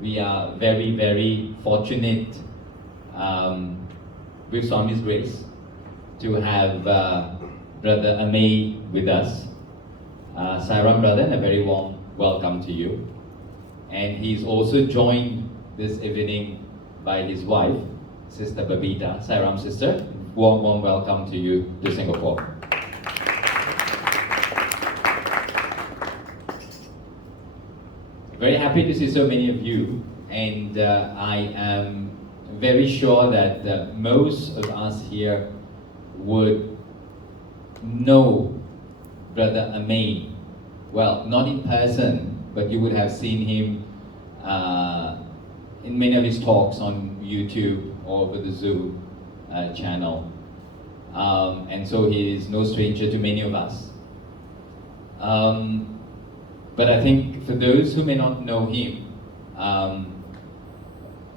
we are very, very fortunate with Swami's grace to have Brother Amey with us. Sairam brother, and a very warm welcome to you. And he's also joined this evening by his wife, Sister Babita, Sairam sister. Warm welcome to you to Singapore. Very happy to see so many of you, and I am very sure that most of us here would know Brother Amey. Well, not in person, but you would have seen him in many of his talks on YouTube or over the Zoom channel. And so he is no stranger to many of us. But I think for those who may not know him,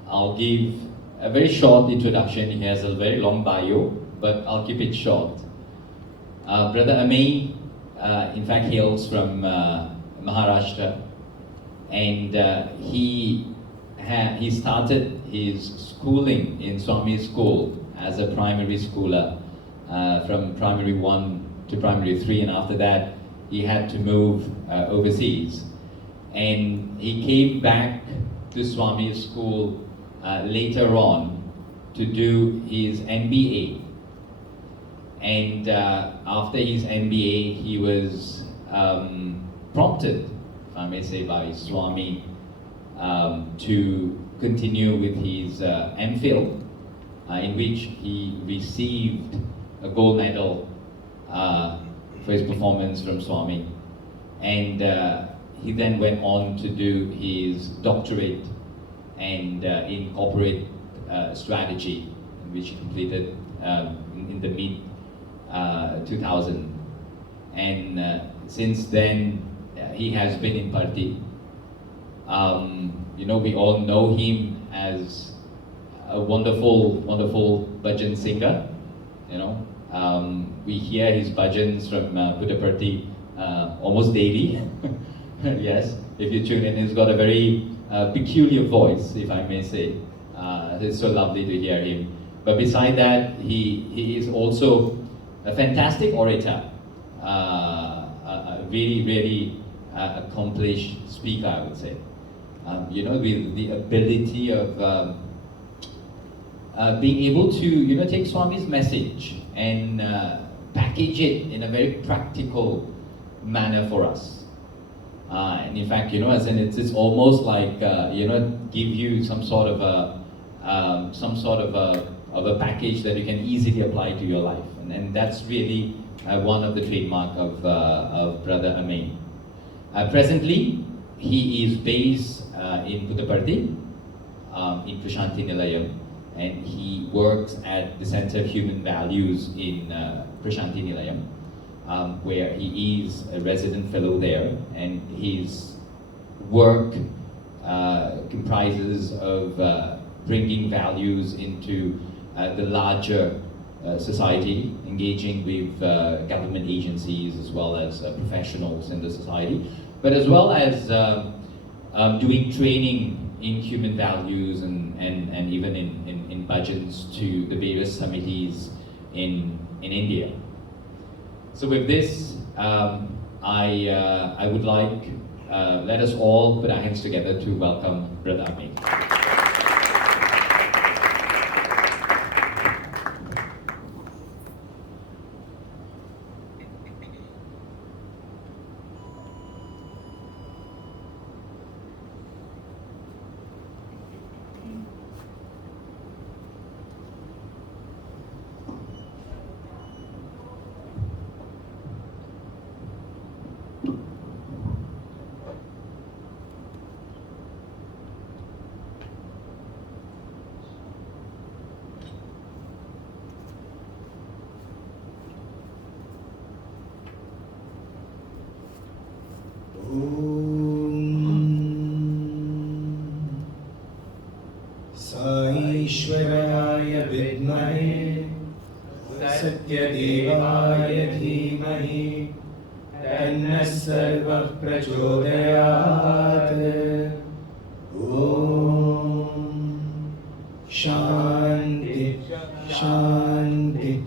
I'll give a very short introduction. He has a very long bio, but I'll keep it short. Brother Amey, in fact, hails from Maharashtra, and he started his schooling in Swami's school as a primary schooler, from primary 1 to primary 3, and after that he had to move overseas. And he came back to Swami's school later on to do his MBA. And after his MBA, he was prompted, if I may say, by Swami to continue with his MPhil, in which he received a gold medal for his performance from Swami. And he then went on to do his doctorate and in corporate strategy, which he completed in the mid 2000. And since then, he has been in Party. You know, we all know him as a wonderful bhajan singer. You know, we hear his bhajans from Puttaparthi almost daily. Yes, if you tune in, he's got a very peculiar voice, if I may say. It's so lovely to hear him. But beside that, he is also a fantastic orator, a really accomplished speaker, I would say. You know, with the ability of being able to, you know, take Swami's message and package it in a very practical manner for us. And in fact, you know, as in it's almost like you know, give you some sort of a package that you can easily apply to your life, and that's really one of the trademark of Brother Amey. Presently, he is based in Puttaparthi, in Prashanti Nilayam, and he works at the Center of Human Values in Prashanti Nilayam, where he is a resident fellow there, and his work comprises of bringing values into the larger society, engaging with government agencies as well as professionals in the society, but as well as doing training in human values and even in bhajans to the various committees in India. So with this, I would like, let us all put our hands together to welcome Brother Amey. ईश्वराय विद्महे सत्यदेवाय धीमहि तन्नः सर्वः प्रचोदयात्। ॐ Shanti, Shanti,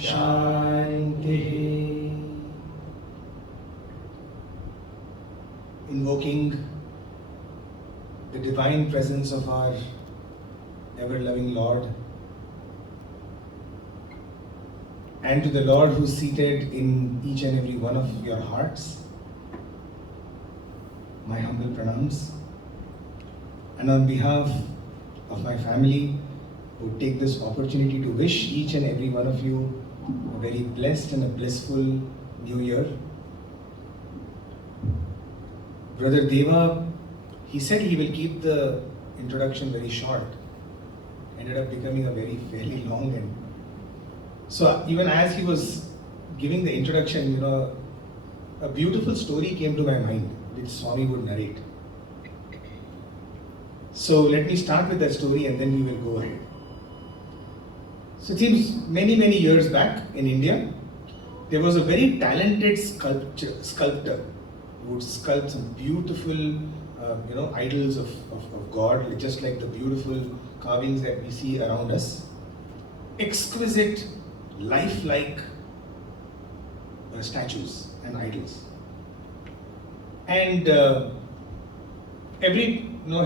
Shanti. Invoking the divine presence of our ever-loving Lord, and to the Lord who is seated in each and every one of your hearts, my humble pranams. And on behalf of my family, I would take this opportunity to wish each and every one of you a very blessed and a blissful New Year. Brother Deva, he said he will keep the introduction very short. Ended up becoming a very fairly long, and so even as he was giving the introduction, a beautiful story came to my mind which Swami would narrate. So let me start with that story and then we will go ahead. So it seems many years back in India, there was a very talented sculptor who would sculpt some beautiful idols of God, just like the beautiful carvings that we see around us. Exquisite, lifelike statues and idols. And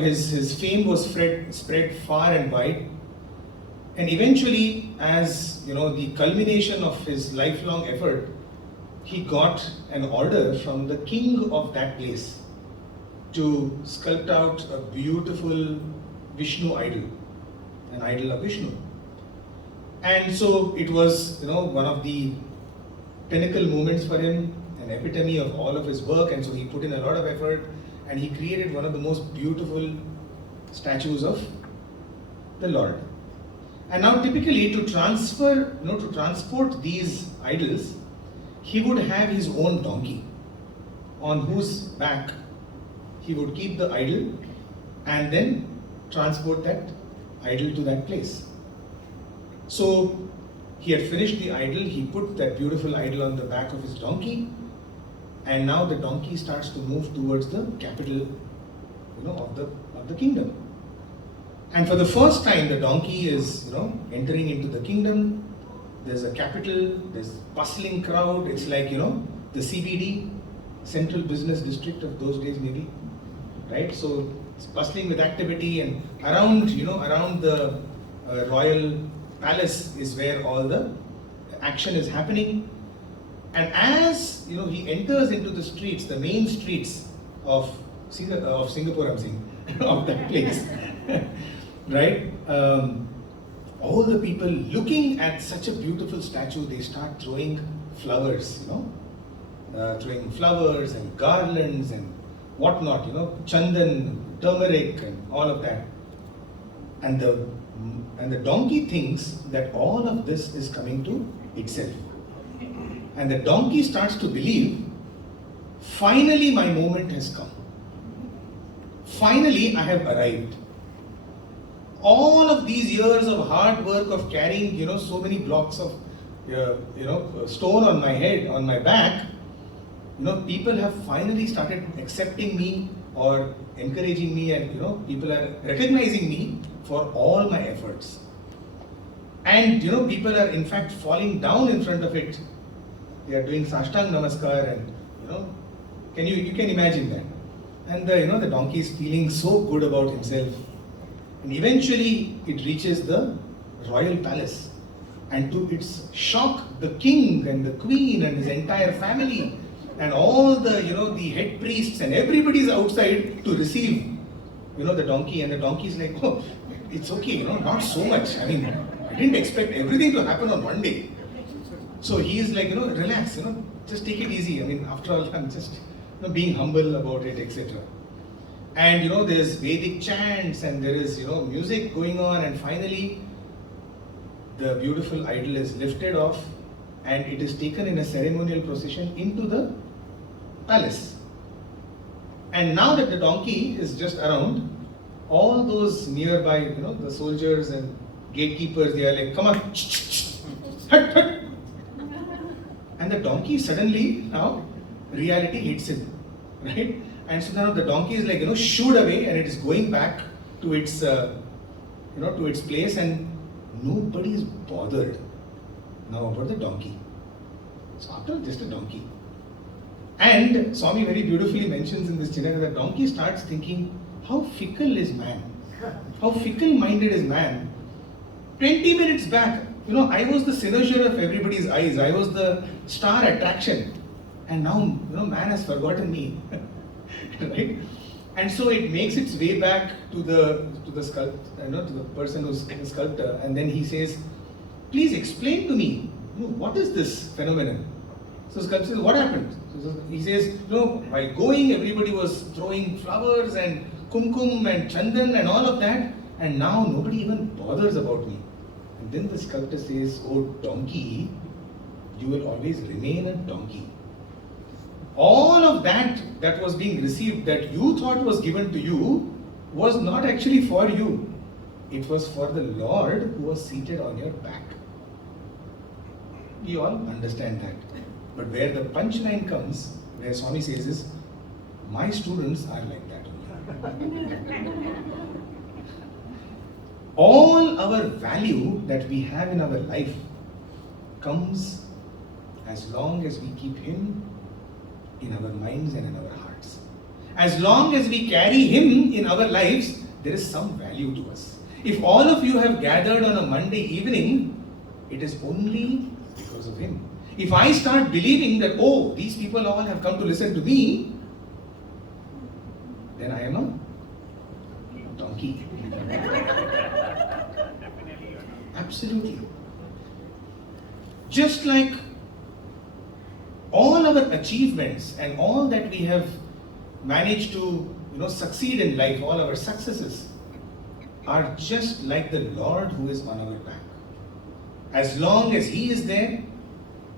his fame was spread far and wide. And eventually, as the culmination of his lifelong effort, he got an order from the king of that place to sculpt out a beautiful Vishnu idol, an idol of Vishnu. And so it was, one of the pinnacle moments for him, an epitome of all of his work, and so he put in a lot of effort and he created one of the most beautiful statues of the Lord. And now typically to transport these idols, he would have his own donkey on whose back he would keep the idol and then transport that idol to that place. So he had finished the idol, he put that beautiful idol on the back of his donkey, and now the donkey starts to move towards the capital of the kingdom. And for the first time the donkey is entering into the kingdom. There's a capital, there's bustling crowd, it's like the CBD, Central Business District of those days maybe, right? So it's bustling with activity, and around the royal palace is where all the action is happening. And as he enters into the streets, the main streets of Singapore, I'm saying, of that place, right? All the people looking at such a beautiful statue, they start throwing flowers, throwing flowers and garlands and whatnot, chandan, turmeric, and all of that. And the donkey thinks that all of this is coming to itself. And the donkey starts to believe, finally my moment has come. Finally I have arrived. All of these years of hard work of carrying, so many blocks of, stone on my head, on my back, people have finally started accepting me or encouraging me, and people are recognizing me for all my efforts. And people are in fact falling down in front of it. They are doing Satsang Namaskar, and you can imagine that. And the donkey is feeling so good about himself. And eventually it reaches the royal palace. And to its shock, the king and the queen and his entire family and all the the head priests and everybody's outside to receive the donkey. And the donkey is like, oh, it's okay, not so much. I mean, I didn't expect everything to happen on one day. So he is like, relax, just take it easy. I mean, after all, I'm just being humble about it, etc. And there's Vedic chants and there is music going on, and finally the beautiful idol is lifted off and it is taken in a ceremonial procession into the palace. And now that the donkey is just around, all those nearby, the soldiers and gatekeepers, they are like, come on, hut, hut. And the donkey suddenly, now reality hits him, right? And so now the donkey is like, shooed away, and it is going back to its to its place, and nobody is bothered now about the donkey. So after all, just a donkey. And Swami very beautifully mentions in this Chinaka that donkey starts thinking, how fickle is man? How fickle-minded is man? 20 minutes back, I was the cynosure of everybody's eyes. I was the star attraction. And now, man has forgotten me. Right? And so it makes its way back to the sculptor, to the person who's the sculptor, and then he says, please explain to me, what is this phenomenon? So sculptor says, what happened? So he says, while going, everybody was throwing flowers and kumkum and chandan and all of that, and now nobody even bothers about me. And then the sculptor says, oh donkey, you will always remain a donkey. All of that was being received, that you thought was given to you, was not actually for you. It was for the Lord who was seated on your back. You all understand that. But where the punchline comes, where Swami says is, my students are like that only. All our value that we have in our life comes as long as we keep Him in our minds and in our hearts. As long as we carry Him in our lives, there is some value to us. If all of you have gathered on a Monday evening, it is only because of Him. If I start believing that, oh, these people all have come to listen to me, then I am a donkey. Absolutely. Just like all our achievements and all that we have managed to succeed in life, all our successes are just like the Lord who is on our back. As long as He is there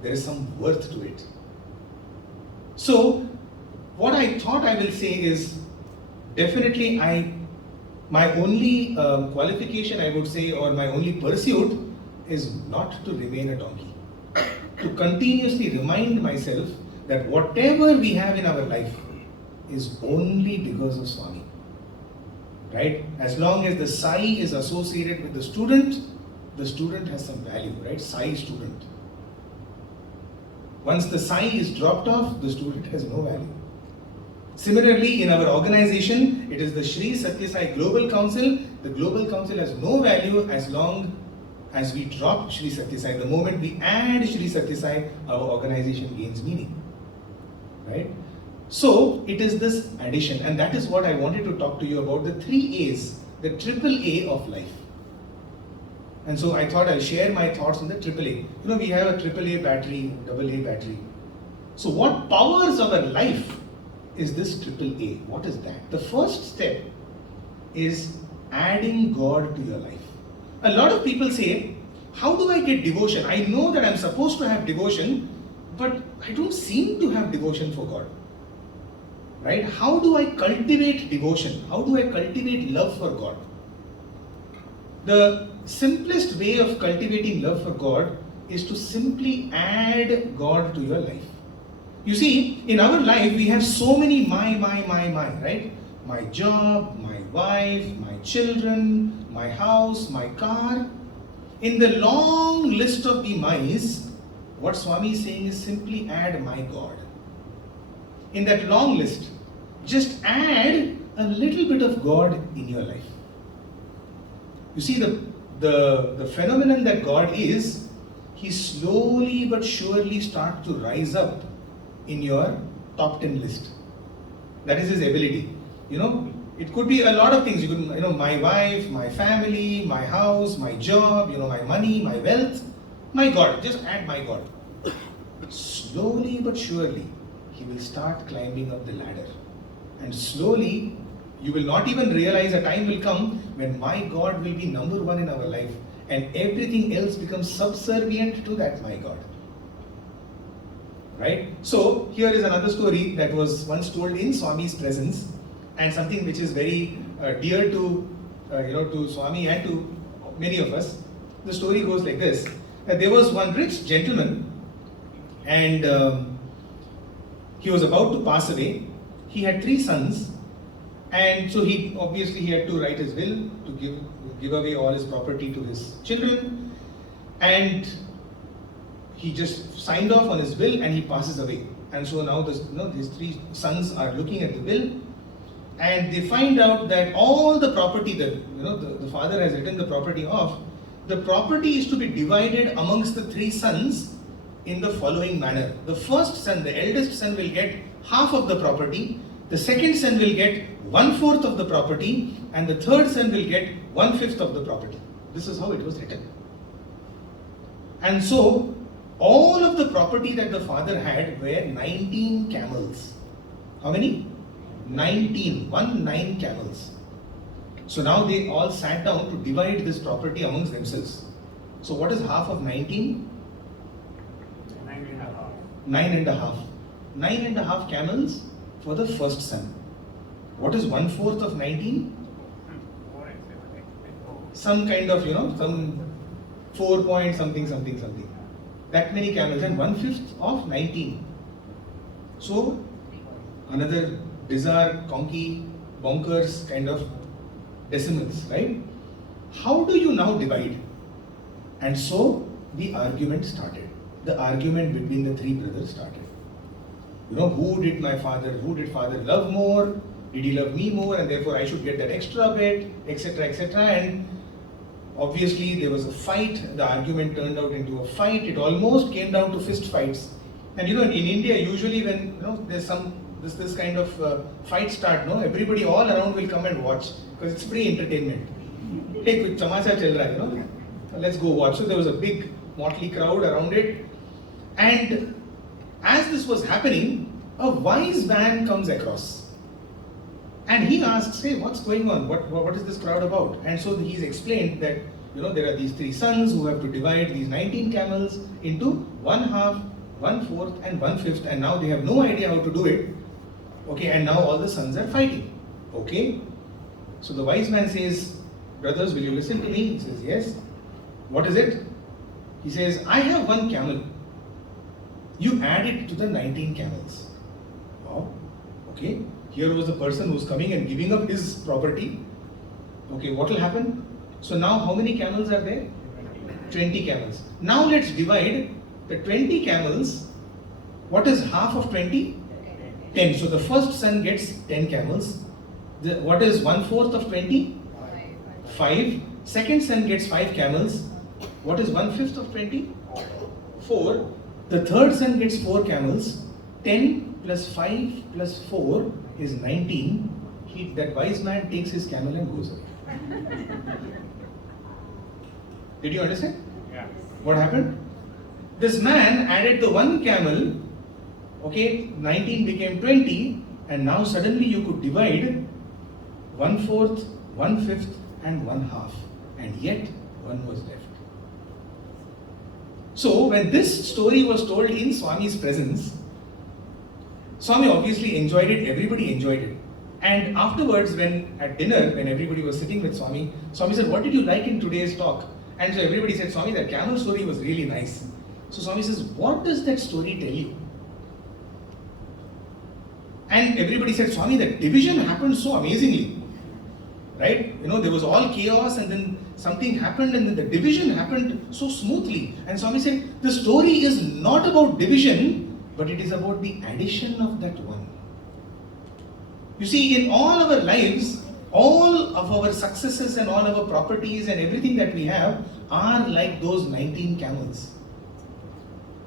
is some worth to it. So what I thought I will say is, definitely my only qualification, I would say, or my only pursuit is not to remain a donkey. To continuously remind myself that whatever we have in our life is only because of Swami. Right? As long as the Sai is associated with the student has some value, right? Sai student. Once the Sai is dropped off, the student has no value. Similarly, in our organization, it is the Sri Satya Sai Global Council. The Global Council has no value as long as we drop Sri Satya Sai. The moment we add Sri Satya Sai, our organization gains meaning. Right? So, it is this addition, and that is what I wanted to talk to you about, the 3 A's, the AAA of life. And so I thought I'll share my thoughts on the AAA. We have a AAA battery, AA battery. So what powers our life is this AAA? What is that? The first step is adding God to your life. A lot of people say, how do I get devotion? I know that I'm supposed to have devotion, but I don't seem to have devotion for God. Right? How do I cultivate devotion? How do I cultivate love for God? The simplest way of cultivating love for God is to simply add God to your life. You see, in our life, we have so many my, right? My job, my wife, my children, my house, my car. In the long list of the my's, what Swami is saying is simply add my God. In that long list, just add a little bit of God in your life. You see, the phenomenon that God is, He slowly but surely starts to rise up in your top 10 list. That is His ability. It could be a lot of things. You could, my wife, my family, my house, my job, my money, my wealth, my God. Just add my God. Slowly but surely, He will start climbing up the ladder. And slowly, you will not even realize a time will come when my God will be number one in our life and everything else becomes subservient to that my God. Right? So, here is another story that was once told in Swami's presence, and something which is very dear to Swami and to many of us. The story goes like this: that there was one rich gentleman, and he was about to pass away. He had 3 sons, and so he had to write his will to give give away all his property to his children, and he just signed off on his will and he passes away. And so now these three sons are looking at the will, and they find out that all the property that the father has written the property off, the property is to be divided amongst the three sons in the following manner. The first son, the eldest son, will get half of the property, the second son will get 1/4 of the property, and the third son will get 1/5 of the property. This is how it was written. And so all of the property that the father had were 19 camels. How many? 19. 19 camels. So now they all sat down to divide this property amongst themselves. So what is half of 19? 9.5. 9.5. 9.5 camels for the first son. What is 1/4 of 19? Some kind of, some 4 point something. That many camels, and 1/5 of 19. So another bizarre, conky, bonkers kind of decimals, right? How do you now divide? And so the argument started. The argument between the three brothers started. Who did father love more? Did he love me more, and therefore I should get that extra bit, etc., etc. And obviously there was a fight. The argument turned out into a fight. It almost came down to fist fights. And in India, usually when there's this kind of fight start, everybody all around will come and watch because it's free entertainment. Hey, kuch tamasha chal raha hai, let's go watch. So there was a big motley crowd around it, and as this was happening, a wise man comes across. And he asks, hey, what's going on? What is this crowd about? And so he's explained that, there are these three sons who have to divide these 19 camels into 1/2, 1/4, and 1/5, and now they have no idea how to do it. Okay, and now all the sons are fighting. Okay, so the wise man says, brothers, will you listen to me? He says, yes. What is it? He says, I have one camel. You add it to the 19 camels. Wow, okay. Here was the person who's coming and giving up his property. Okay, what will happen? So now how many camels are there? 20 camels. Now let's divide the 20 camels. What is half of 20? 10. So the first son gets 10 camels. What is 1/4 of 20? 5. Second son gets 5 camels. What is 1/5 of 20? 4. The third son gets 4 camels. 10 plus 5 plus 4 is 19. That wise man takes his camel and goes away. Did you understand? Yeah. What happened? This man added the one camel, okay, 19 became 20, and now suddenly you could divide 1/4, 1/5, and 1/2, and yet one was left. So when this story was told in Swami's presence, Swami obviously enjoyed it, everybody enjoyed it. And afterwards, when at dinner, when everybody was sitting with Swami, Swami said, what did you like in today's talk? And so everybody said, Swami, that camel story was really nice. So Swami says, what does that story tell you? And everybody said, Swami, that division happened so amazingly. Right? There was all chaos, and then something happened, and then the division happened so smoothly. And Swami said, the story is not about division, but it is about the addition of that one. You see, in all our lives, all of our successes and all our properties and everything that we have are like those 19 camels.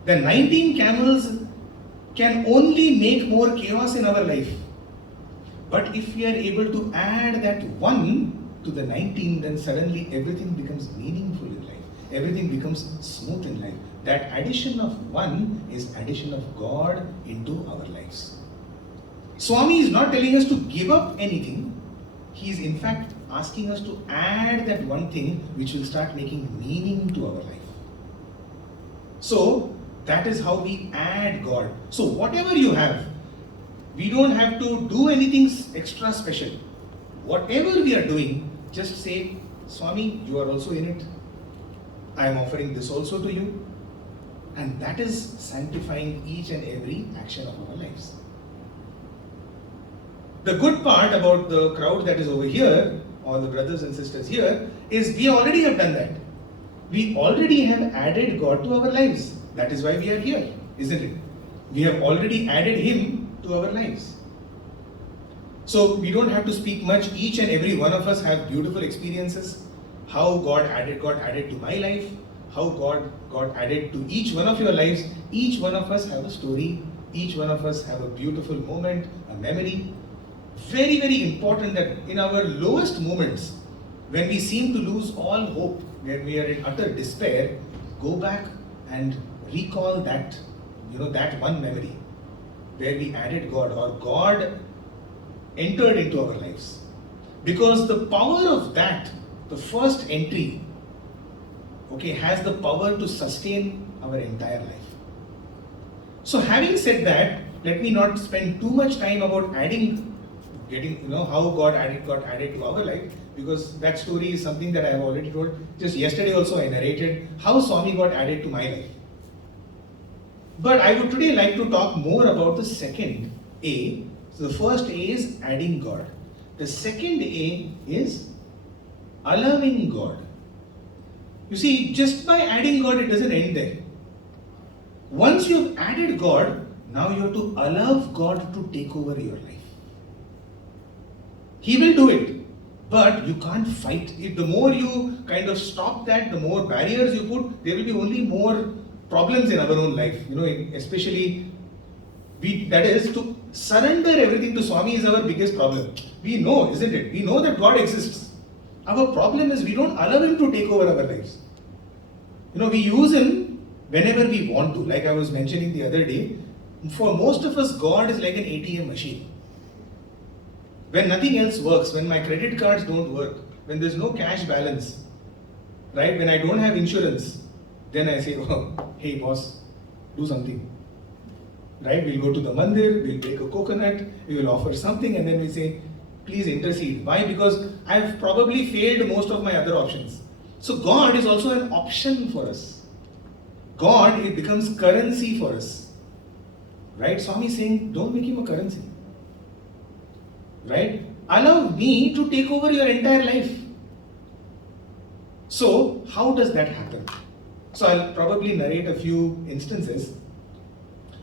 The 19 camels can only make more chaos in our life. But if we are able to add that one to the 19, then suddenly everything becomes meaningful in life. Everything becomes smooth in life. That addition of one is addition of God into our lives. Swami is not telling us to give up anything. He is in fact asking us to add that one thing which will start making meaning to our life. So that is how we add God. So whatever you have, we don't have to do anything extra special. Whatever we are doing, just say, Swami, you are also in it. I am offering this also to you. And that is sanctifying each and every action of our lives. The good part about the crowd that is over here, all the brothers and sisters here, is we already have done that. We already have added God to our lives. That is why we are here, isn't it? We have already added Him to our lives. So we don't have to speak much. Each and every one of us have beautiful experiences. How God added to my life, how God added to each one of your lives. Each one of us have a story. Each one of us have a beautiful moment, a memory. Very, very important that in our lowest moments, when we seem to lose all hope, when we are in utter despair, go back and recall that, that one memory where we added God or God entered into our lives. Because the power of that, the first entry, has the power to sustain our entire life. So having said that, let me not spend too much time about how God added to our life, because that story is something that I have already told. Just yesterday also I narrated how Swami got added to my life. But I would today like to talk more about the second A. So the first A is adding God. The second A is allowing God. You see, just by adding God, it doesn't end there. Once you have added God, now you have to allow God to take over your life. He will do it, but you can't fight it. The more you kind of stop that, the more barriers you put, there will be only more problems in our own life. Especially that is to surrender everything to Swami is our biggest problem. We know, isn't it? We know that God exists. Our problem is we don't allow Him to take over our lives. We use Him whenever we want to. Like I was mentioning the other day, for most of us, God is like an ATM machine. When nothing else works, when my credit cards don't work, when there's no cash balance, right? When I don't have insurance, then I say, oh, hey boss, do something. Right? We'll go to the mandir, we'll take a coconut, we will offer something, and then we say, please intercede. Why? Because I've probably failed most of my other options. So God is also an option for us. God, it becomes currency for us. Right? Swami is saying, don't make Him a currency. Right? Allow me to take over your entire life. So, how does that happen? So, I'll probably narrate a few instances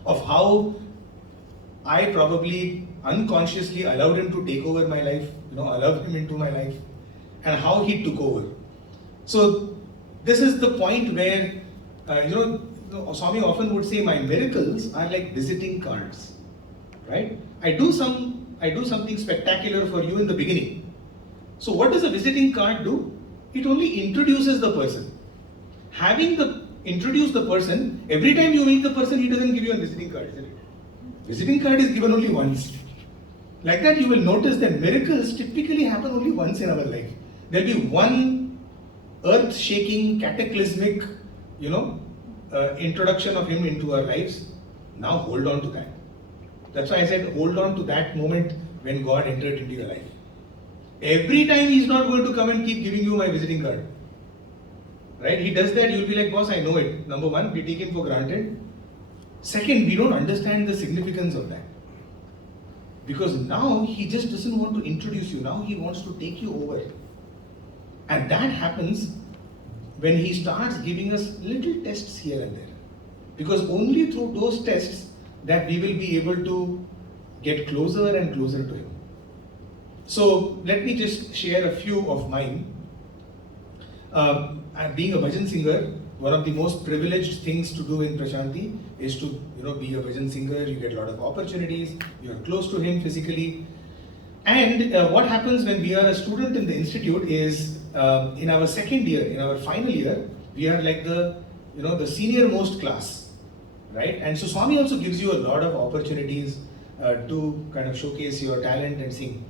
of how I probably unconsciously allowed Him to take over my life, allowed Him into my life, and how He took over. So, this is the point where, Swami often would say, my miracles are like visiting cards, right? I do something spectacular for you in the beginning. So, what does a visiting card do? It only introduces the person. Introduce the person, every time you meet the person, he doesn't give you a visiting card, isn't it? Visiting card is given only once. Like that, you will notice that miracles typically happen only once in our life. There will be one earth-shaking, cataclysmic, introduction of Him into our lives. Now hold on to that. That's why I said hold on to that moment when God entered into your life. Every time He's not going to come and keep giving you my visiting card. Right? He does that, you'll be like, boss, I know it. Number one, we take Him for granted. Second, we don't understand the significance of that. Because now He just doesn't want to introduce you. Now He wants to take you over. And that happens when He starts giving us little tests here and there. Because only through those tests that we will be able to get closer and closer to Him. So let me just share a few of mine. Being a bhajan singer, one of the most privileged things to do in Prashanti is to be a bhajan singer. You get a lot of opportunities. You are close to Him physically. And what happens when we are a student in the institute is in our second year, in our final year, we are like the senior most class, right? And so Swami also gives you a lot of opportunities to kind of showcase your talent and sing.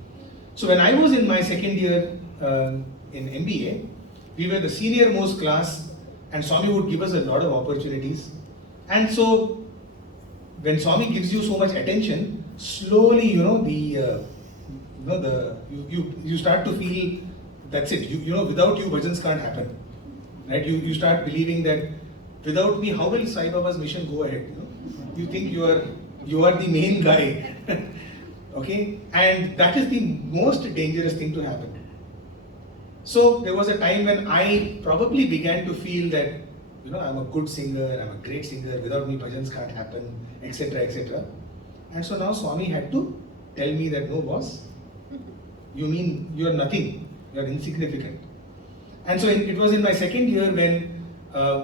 So when I was in my second year in MBA, we were the senior most class, and Swami would give us a lot of opportunities. And so when Swami gives you so much attention, slowly, you start to feel that's it. Without you, bhajans can't happen, right? You start believing that without me, how will Sai Baba's mission go ahead? You think you are the main guy, okay? And that is the most dangerous thing to happen. So there was a time when I probably began to feel that, I'm a good singer, I'm a great singer, without me bhajans can't happen, etc., etc. And so now Swami had to tell me that, no boss, you mean you're nothing, you're insignificant. And so it was in my second year when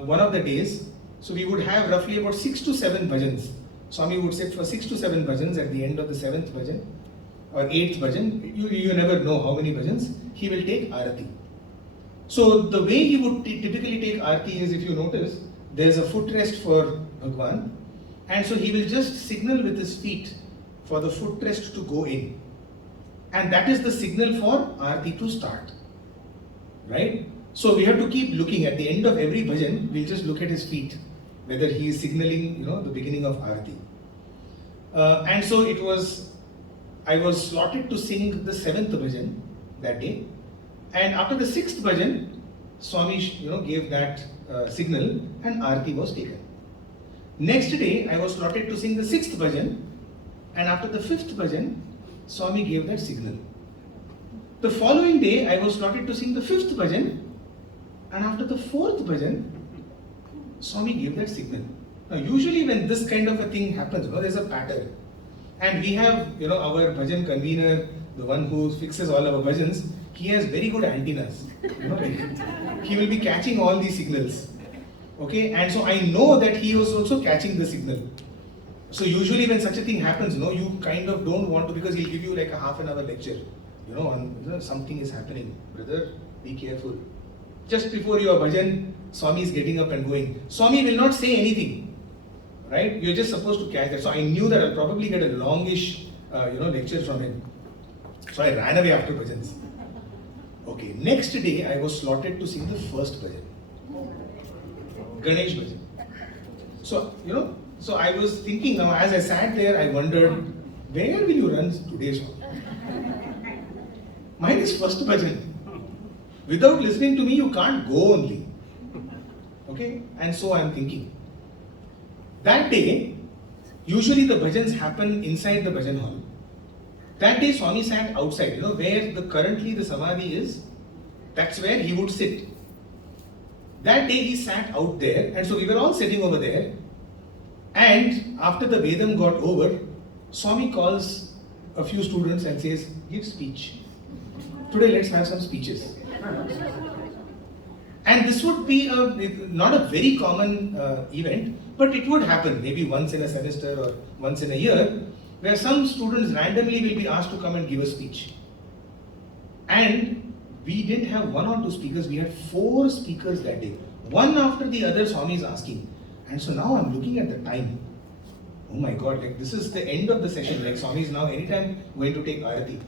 one of the days, so we would have roughly about 6 to 7 bhajans. Swami would sit for 6 to 7 bhajans at the end of the 7th bhajan or 8th bhajan. You never know how many bhajans. He will take arati. So the way he would typically take arati is, if you notice, there's a footrest for Bhagwan, and so he will just signal with his feet for the footrest to go in. And that is the signal for arati to start. Right? So we have to keep looking. At the end of every bhajan, we'll just look at his feet, whether he is signaling, the beginning of arati. And so I was slotted to sing the 7th bhajan that day. And after the 6th bhajan, Swami, gave that signal and arati was taken. Next day, I was slotted to sing the 6th bhajan, and after the 5th bhajan, Swami gave that signal. The following day, I was slotted to sing the 5th bhajan, and after the 4th bhajan, Swami gave that signal. Now, usually when this kind of a thing happens, there's a pattern. And we have, our bhajan convener, the one who fixes all our bhajans, he has very good antennas. He will be catching all these signals. Okay, and so I know that he was also catching the signal. So usually when such a thing happens, you kind of don't want to, because he'll give you like a half an hour lecture. On something is happening. Brother, be careful. Just before your bhajan, Swami is getting up and going. Swami will not say anything. Right? You're just supposed to catch that. So I knew that I'll probably get a longish, lecture from him. So I ran away after bhajans. Okay, next day I was slotted to sing the first bhajan. Ganesh bhajan. So, so I was thinking now, as I sat there, I wondered, where will you run today, Swami? Mine is first bhajan. Without listening to me, you can't go only. Okay? And so I'm thinking. That day, usually the bhajans happen inside the bhajan hall. That day Swami sat outside, where currently the samadhi is, that's where he would sit. That day he sat out there, and so we were all sitting over there. And after the Vedam got over, Swami calls a few students and says, give speech. Today let's have some speeches. And this would be not a very common event, but it would happen maybe once in a semester or once in a year, where some students randomly will be asked to come and give a speech. And we didn't have 1 or 2 speakers, we had 4 speakers that day. One after the other, Swami is asking. And so now I'm looking at the time. Oh my God, this is the end of the session. Swami is now anytime going to take arati.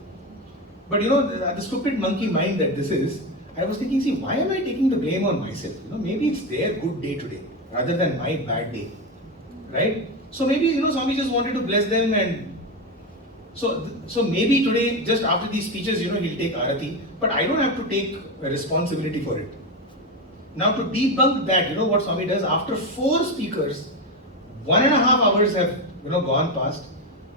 But the stupid monkey mind that this is, I was thinking, see, why am I taking the blame on myself? Maybe it's their good day today, rather than my bad day. Right? So maybe, Swami just wanted to bless them, and so maybe today, just after these speeches, he'll take arati, but I don't have to take responsibility for it. Now to debunk that, what Swami does, after 4 speakers, 1.5 hours have, gone past,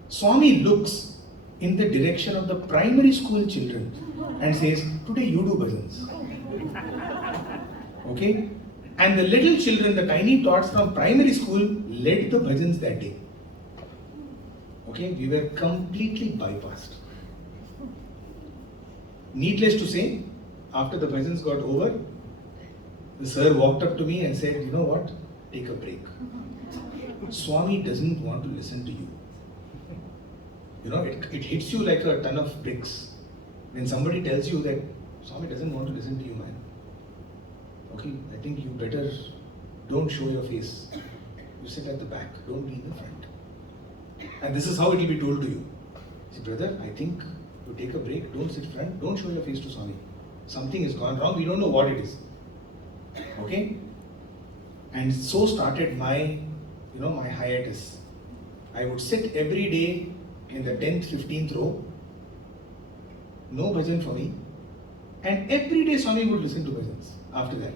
Swami looks in the direction of the primary school children and says, today you do bhajans. Okay? And the little children, the tiny tots from primary school, led the bhajans that day. Okay? We were completely bypassed. Needless to say, after the bhajans got over, the sir walked up to me and said, you know what? Take a break. Swami doesn't want to listen to you. It hits you like a ton of bricks. When somebody tells you that Swami doesn't want to listen to you, man. Okay, I think you better don't show your face. You sit at the back, don't be in the front. And this is how it will be told to you. See, brother, I think you take a break, don't sit front, don't show your face to Swami. Something has gone wrong, we don't know what it is. Okay? And so started my, my hiatus. I would sit every day in the 10th, 15th row, no bhajan for me, and every day Swami would listen to bhajans after that.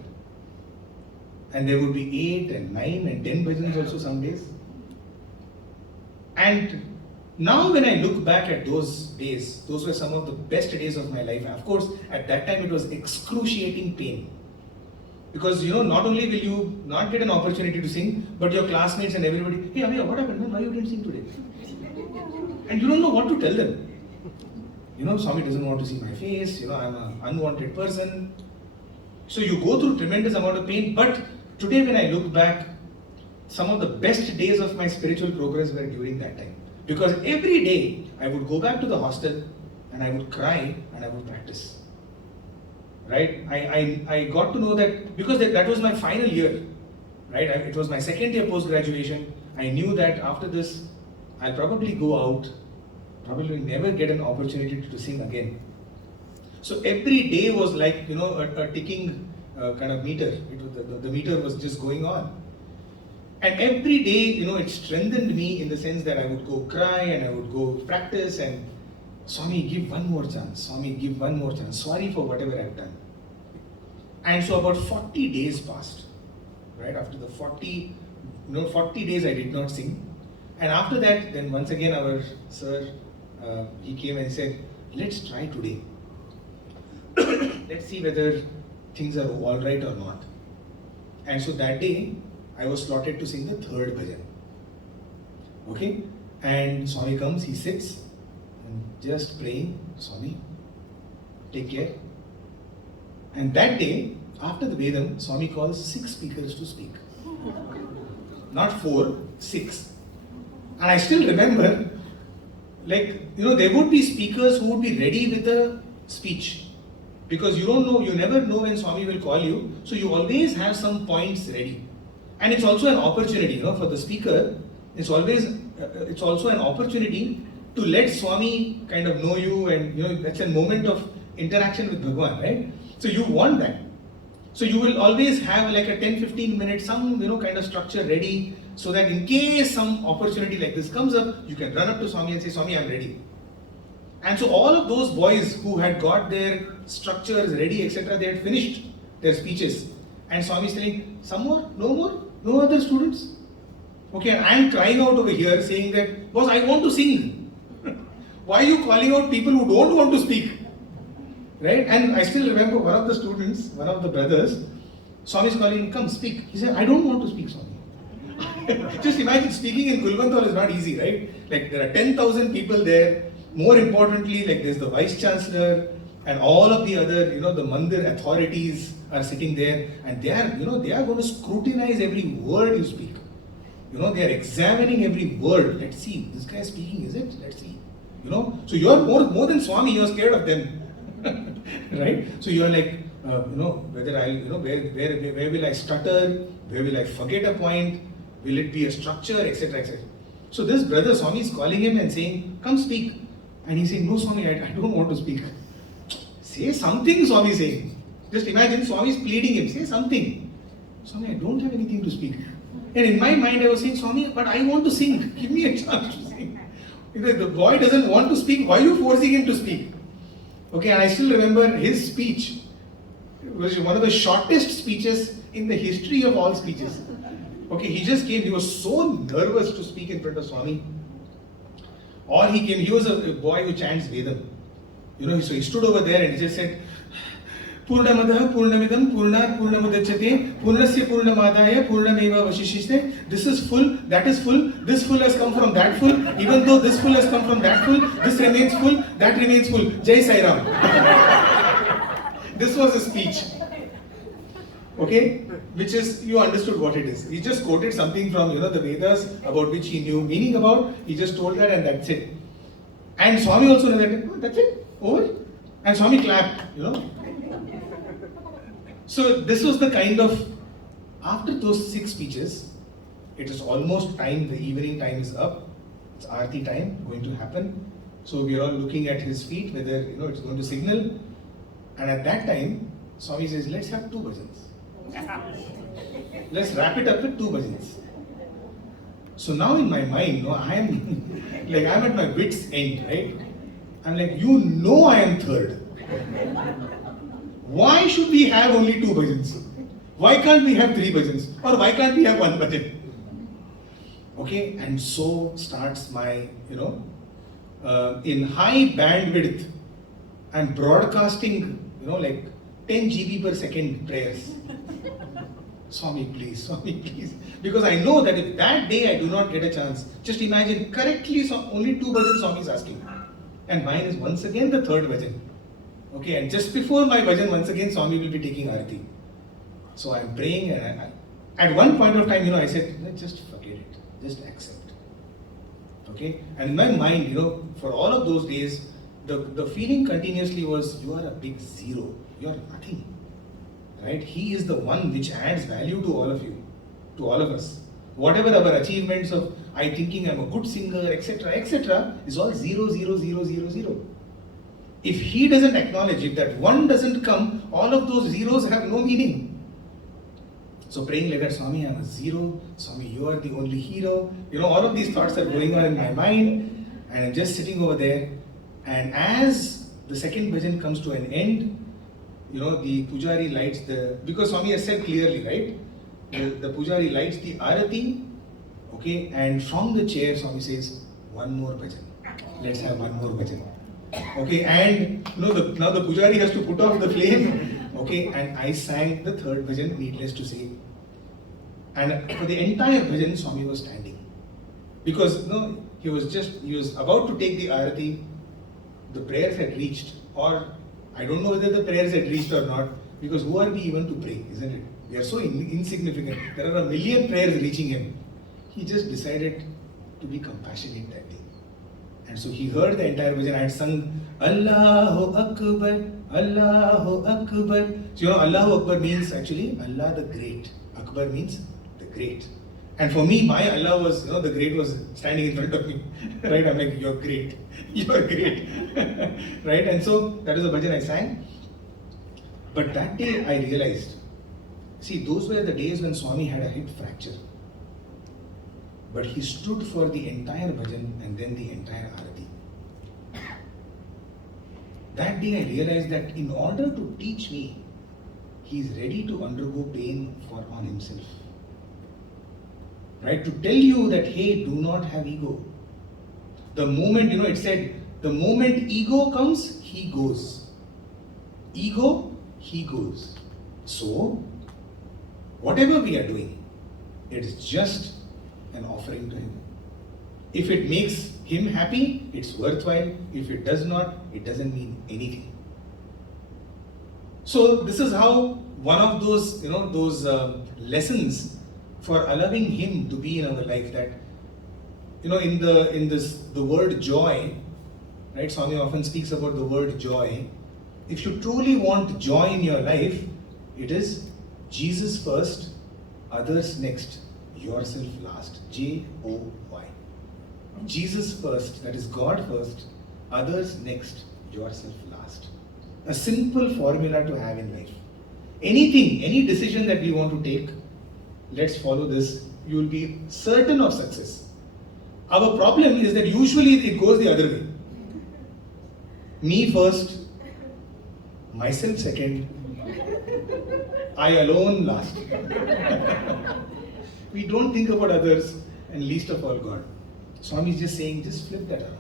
And there would be 8 and 9 and 10 bhajans also some days. And Now when I look back at those days, those were some of the best days of my life. Of course, at that time it was excruciating pain. Because not only will you not get an opportunity to sing, but your classmates and everybody, hey Amey, what happened, man? Why you didn't sing today? And you don't know what to tell them. Swami doesn't want to see my face, I'm an unwanted person. So you go through tremendous amount of pain, but today when I look back, some of the best days of my spiritual progress were during that time. Because every day I would go back to the hostel and I would cry and I would practice. Right? I got to know that because that was my final year. Right? It was my second year post-graduation. I knew that after this, I'll probably go out, probably never get an opportunity to sing again. So every day was like, a ticking kind of meter. The meter was just going on. And every day, it strengthened me in the sense that I would go cry and I would go practice and Swami, give one more chance. Swami, give one more chance. Sorry for whatever I've done. And so about 40 days passed. Right? After the 40 days I did not sing. And after that, then once again our sir, he came and said, let's try today. Let's see whether things are all right or not. And so that day, I was slotted to sing the third bhajan. Okay? And Swami comes, he sits, and just praying, Swami, take care. And that day, after the Vedam, Swami calls 6 speakers to speak. Not 4, 6. And I still remember, there would be speakers who would be ready with a speech. Because you never know when Swami will call you, so you always have some points ready. And it's also an opportunity, for the speaker, it's also an opportunity to let Swami kind of know you and, that's a moment of interaction with Bhagwan, right? So you want that. So you will always have like a 10-15 minutes, some, kind of structure ready so that in case some opportunity like this comes up, you can run up to Swami and say, Swami, I'm ready. And so all of those boys who had got their structures ready, etc., they had finished their speeches. And Swami is telling, some more? No more? No other students? Okay, and I am crying out over here saying that, boss, I want to sing. Why are you calling out people who don't want to speak? Right? And I still remember one of the students, one of the brothers, Swami is calling, come speak. He said, I don't want to speak, Swami. Just imagine speaking in Gulbantal is not easy, right? Like there are 10,000 people there. More importantly, like there's the Vice Chancellor and all of the other, the Mandir authorities are sitting there and they are going to scrutinize every word you speak. They are examining every word. Let's see, this guy is speaking, is it? Let's see. So you are more than Swami, you are scared of them. Right? So you are like, whether where will I stutter? Where will I forget a point? Will it be a structure, etc., etc. So this brother, Swami is calling him and saying, come speak. And he's saying, no Swami, I don't want to speak. Say something, Swami is saying. Just imagine Swami is pleading him, say something. Swami, I don't have anything to speak. And in my mind I was saying, Swami, but I want to sing. Give me a chance to sing. If the boy doesn't want to speak, why are you forcing him to speak? Okay, and I still remember his speech. It was one of the shortest speeches in the history of all speeches. Okay, he just came, he was so nervous to speak in front of Swami. Or he came, he was a boy who chants Vedam. So he stood over there and he just said, Purnamadaha Purnamidam Purnat Purnamudachyate Purnasya Purnamadaya Purnameva Vashishishte. This is full, that is full, this full has come from that full, even though this full has come from that full, this remains full, that remains full. Jai Sai Ram. This was a speech. Okay? Which is, you understood what it is. He just quoted something from, the Vedas about which he knew meaning about. He just told that and that's it. And Swami also knew that, oh, that's it, over. And Swami clapped, So this was the kind of, after those 6 speeches, it is almost time, the evening time is up. It's Aarti time, going to happen. So we are all looking at his feet, whether, it's going to signal. And at that time, Swami says, let's have 2 bhajans. Let's wrap it up with 2 bhajans. So now in my mind, I am I'm at my wit's end, right? I'm like, I am third. Why should we have only 2 bhajans? Why can't we have 3 bhajans? Or why can't we have 1 bhajan? Okay, and so starts my, in high bandwidth and broadcasting, like 10 GB per second prayers. Swami, please, Swami, please. Because I know that if that day I do not get a chance, just imagine correctly, only 2 bhajan Swami is asking. And mine is once again the 3rd bhajan. Okay, and just before my bhajan, once again Swami will be taking Arati. So I'm praying, and at one point of time, I said, let's just forget it, just accept. Okay, and in my mind, for all of those days, the feeling continuously was, you are a big zero, you are nothing. Right? He is the one which adds value to all of you, to all of us. Whatever our achievements of I thinking I'm a good singer, etc., is all 0, 0, 0, 0, 0. If he doesn't acknowledge it, that one doesn't come, all of those zeros have no meaning. So praying like that, Swami, I'm a zero. Swami, you are the only hero. All of these thoughts are going on in my mind, and I'm just sitting over there. And as the second bhajan comes to an end, the pujari lights because Swami has said clearly, right? The pujari lights the arati, okay, and from the chair, Swami says, one more bhajan. Let's have one more bhajan. Okay, and now the pujari has to put off the flame, okay, and I sang the 3rd bhajan, needless to say. And for the entire bhajan, Swami was standing. Because, he was about to take the arati, the prayers had reached, or I don't know whether the prayers had reached or not, because who are we even to pray, isn't it? We are so insignificant. There are a million prayers reaching him. He just decided to be compassionate that day. And so he heard the entire bhajan. I had sung Allahu Akbar, Allahu Akbar. So Allahu Akbar means actually Allah the Great. Akbar means the Great. And for me, my Allah was, the Great was standing in front of me. Right? I'm like, you're great. You're great. Right? And so that is the bhajan I sang. But that day I realized, see, those were the days when Swami had a hip fracture. But he stood for the entire bhajan and then the entire arati. That day I realized that in order to teach me, he is ready to undergo pain on himself. Right? To tell you that, hey, do not have ego. The moment, it said, the moment ego comes, he goes. Ego, he goes. So, whatever we are doing, it's just an offering to him. If it makes him happy, it's worthwhile. If it does not, it doesn't mean anything. So, this is how one of those, lessons for allowing him to be in our life, that in the word joy, right? Swami often speaks about the word joy. If you truly want joy in your life, it is Jesus first, others next, yourself last. J-O-Y. Jesus first, that is God first, others next, yourself last. A simple formula to have in life. Anything, any decision that we want to take, let's follow this. You will be certain of success. Our problem is that usually it goes the other way. Me first, myself second, I alone last. We don't think about others, and least of all God. Swami is just saying, just flip that around.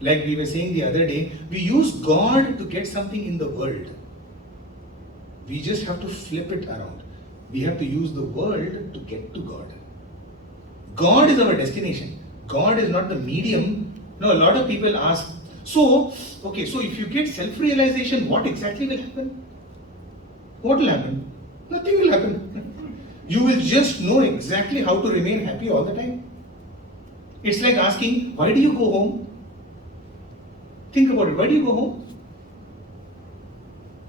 Like we were saying the other day, we use God to get something in the world. We just have to flip it around. We have to use the world to get to God. God is our destination. God is not the medium. No, a lot of people ask, so if you get self-realization, what exactly will happen? What will happen? Nothing will happen. You will just know exactly how to remain happy all the time. It's like asking, why do you go home? Think about it. Why do you go home?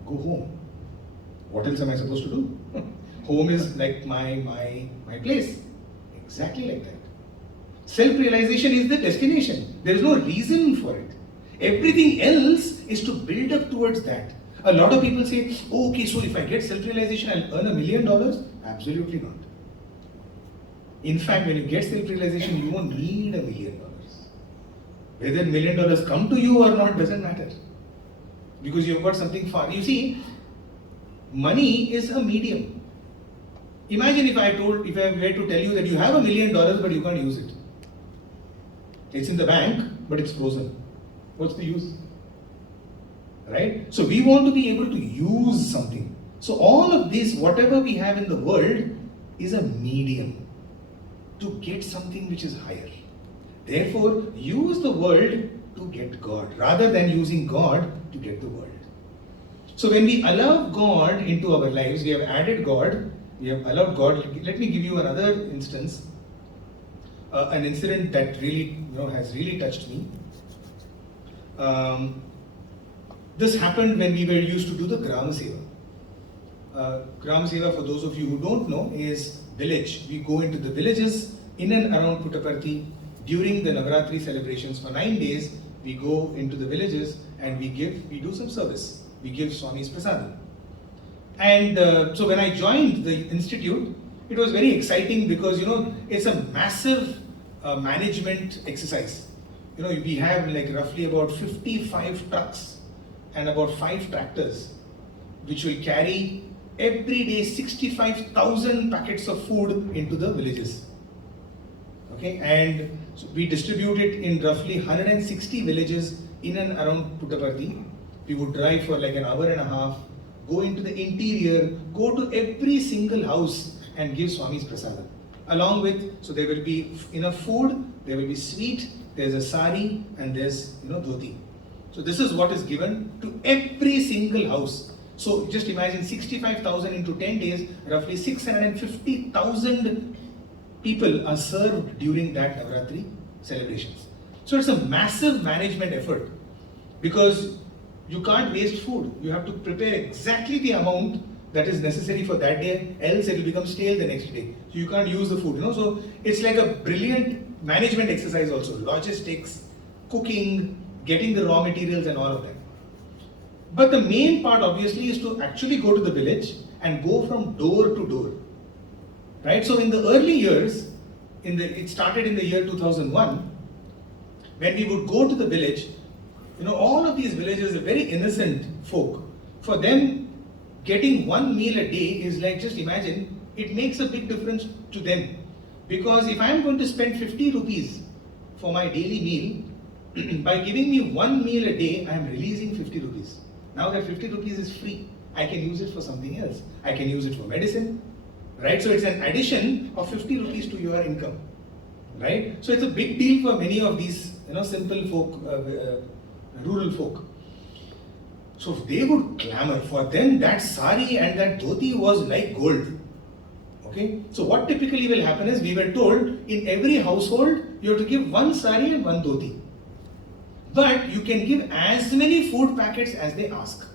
Go home. What else am I supposed to do? Home is like my place. Exactly like that. Self-realization is the destination. There is no reason for it. Everything else is to build up towards that. A lot of people say, so if I get self-realization, I'll earn $1 million. Absolutely not. In fact, when you get self-realization, you won't need $1 million. Whether $1 million come to you or not doesn't matter. Because you've got something far. You see, money is a medium. Imagine if I were to tell you that you have $1 million but you can't use it. It's in the bank, but it's frozen. What's the use? Right? So we want to be able to use something. So all of this, whatever we have in the world, is a medium to get something which is higher. Therefore, use the world to get God rather than using God to get the world. So when we allow God into our lives, we have added God, we have allowed God. Let me give you another instance, an incident that really has really touched me. This happened when we were used to do the Gram Seva. Gram Seva, for those of you who don't know, is village. We go into the villages in and around Puttaparthi during the Navaratri celebrations for 9 days. We go into the villages and we do some service. We give Swami's prasadam. And so when I joined the institute, it was very exciting because it's a massive management exercise. We have like roughly about 55 trucks and about 5 tractors which will carry every day 65,000 packets of food into the villages. Okay, and so we distribute it in roughly 160 villages in and around Puttaparthi. We would drive for like an hour and a half, go into the interior, go to every single house and give Swami's prasadam. Along with, so there will be enough food, there will be sweet, there's a sari and there's dhoti. So this is what is given to every single house. So just imagine 65,000 into 10 days, roughly 650,000 people are served during that Navaratri celebrations. So it's a massive management effort because you can't waste food. You have to prepare exactly the amount that is necessary for that day, else it will become stale the next day. So you can't use the food, So it's like a brilliant management exercise also. Logistics, cooking, getting the raw materials and all of that. But the main part obviously is to actually go to the village and go from door to door. Right? So in the early years, it started in the year 2001, when we would go to the village, all of these villages are very innocent folk. For them, getting one meal a day is like, just imagine, it makes a big difference to them. Because if I am going to spend 50 rupees for my daily meal, by giving me one meal a day, I am releasing 50 rupees. Now that 50 rupees is free, I can use it for something else. I can use it for medicine, right? So it's an addition of 50 rupees to your income, right? So it's a big deal for many of these, simple folk, rural folk. So they would clamor. For them, that sari and that dhoti was like gold. Okay? So what typically will happen is, we were told in every household, you have to give one sari and one dhoti. But you can give as many food packets as they ask.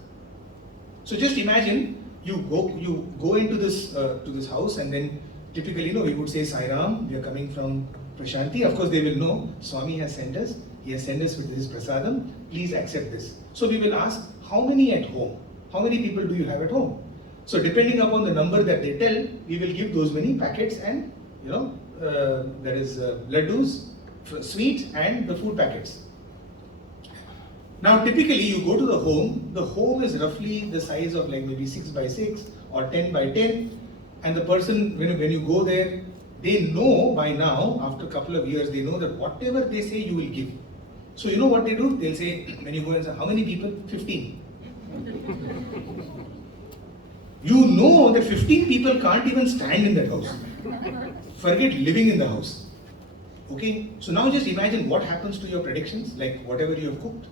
So just imagine, you go into this to this house, and then typically, we would say, Sai Ram, we are coming from Prashanti. Of course, they will know, Swami has sent us. He has sent us with his prasadam. Please accept this. So we will ask, how many at home? How many people do you have at home? So depending upon the number that they tell, we will give those many packets, and that is laddus, sweets, and the food packets. Now typically you go to the home is roughly the size of like maybe 6 by 6 or 10 by 10, and the person, when you go there, they know by now, after a couple of years, they know that whatever they say, you will give. So you know what they do? They'll say, when you go and say, how many people? 15. You know that 15 people can't even stand in that house. Forget living in the house. Okay? So now just imagine what happens to your predictions, like whatever you have cooked.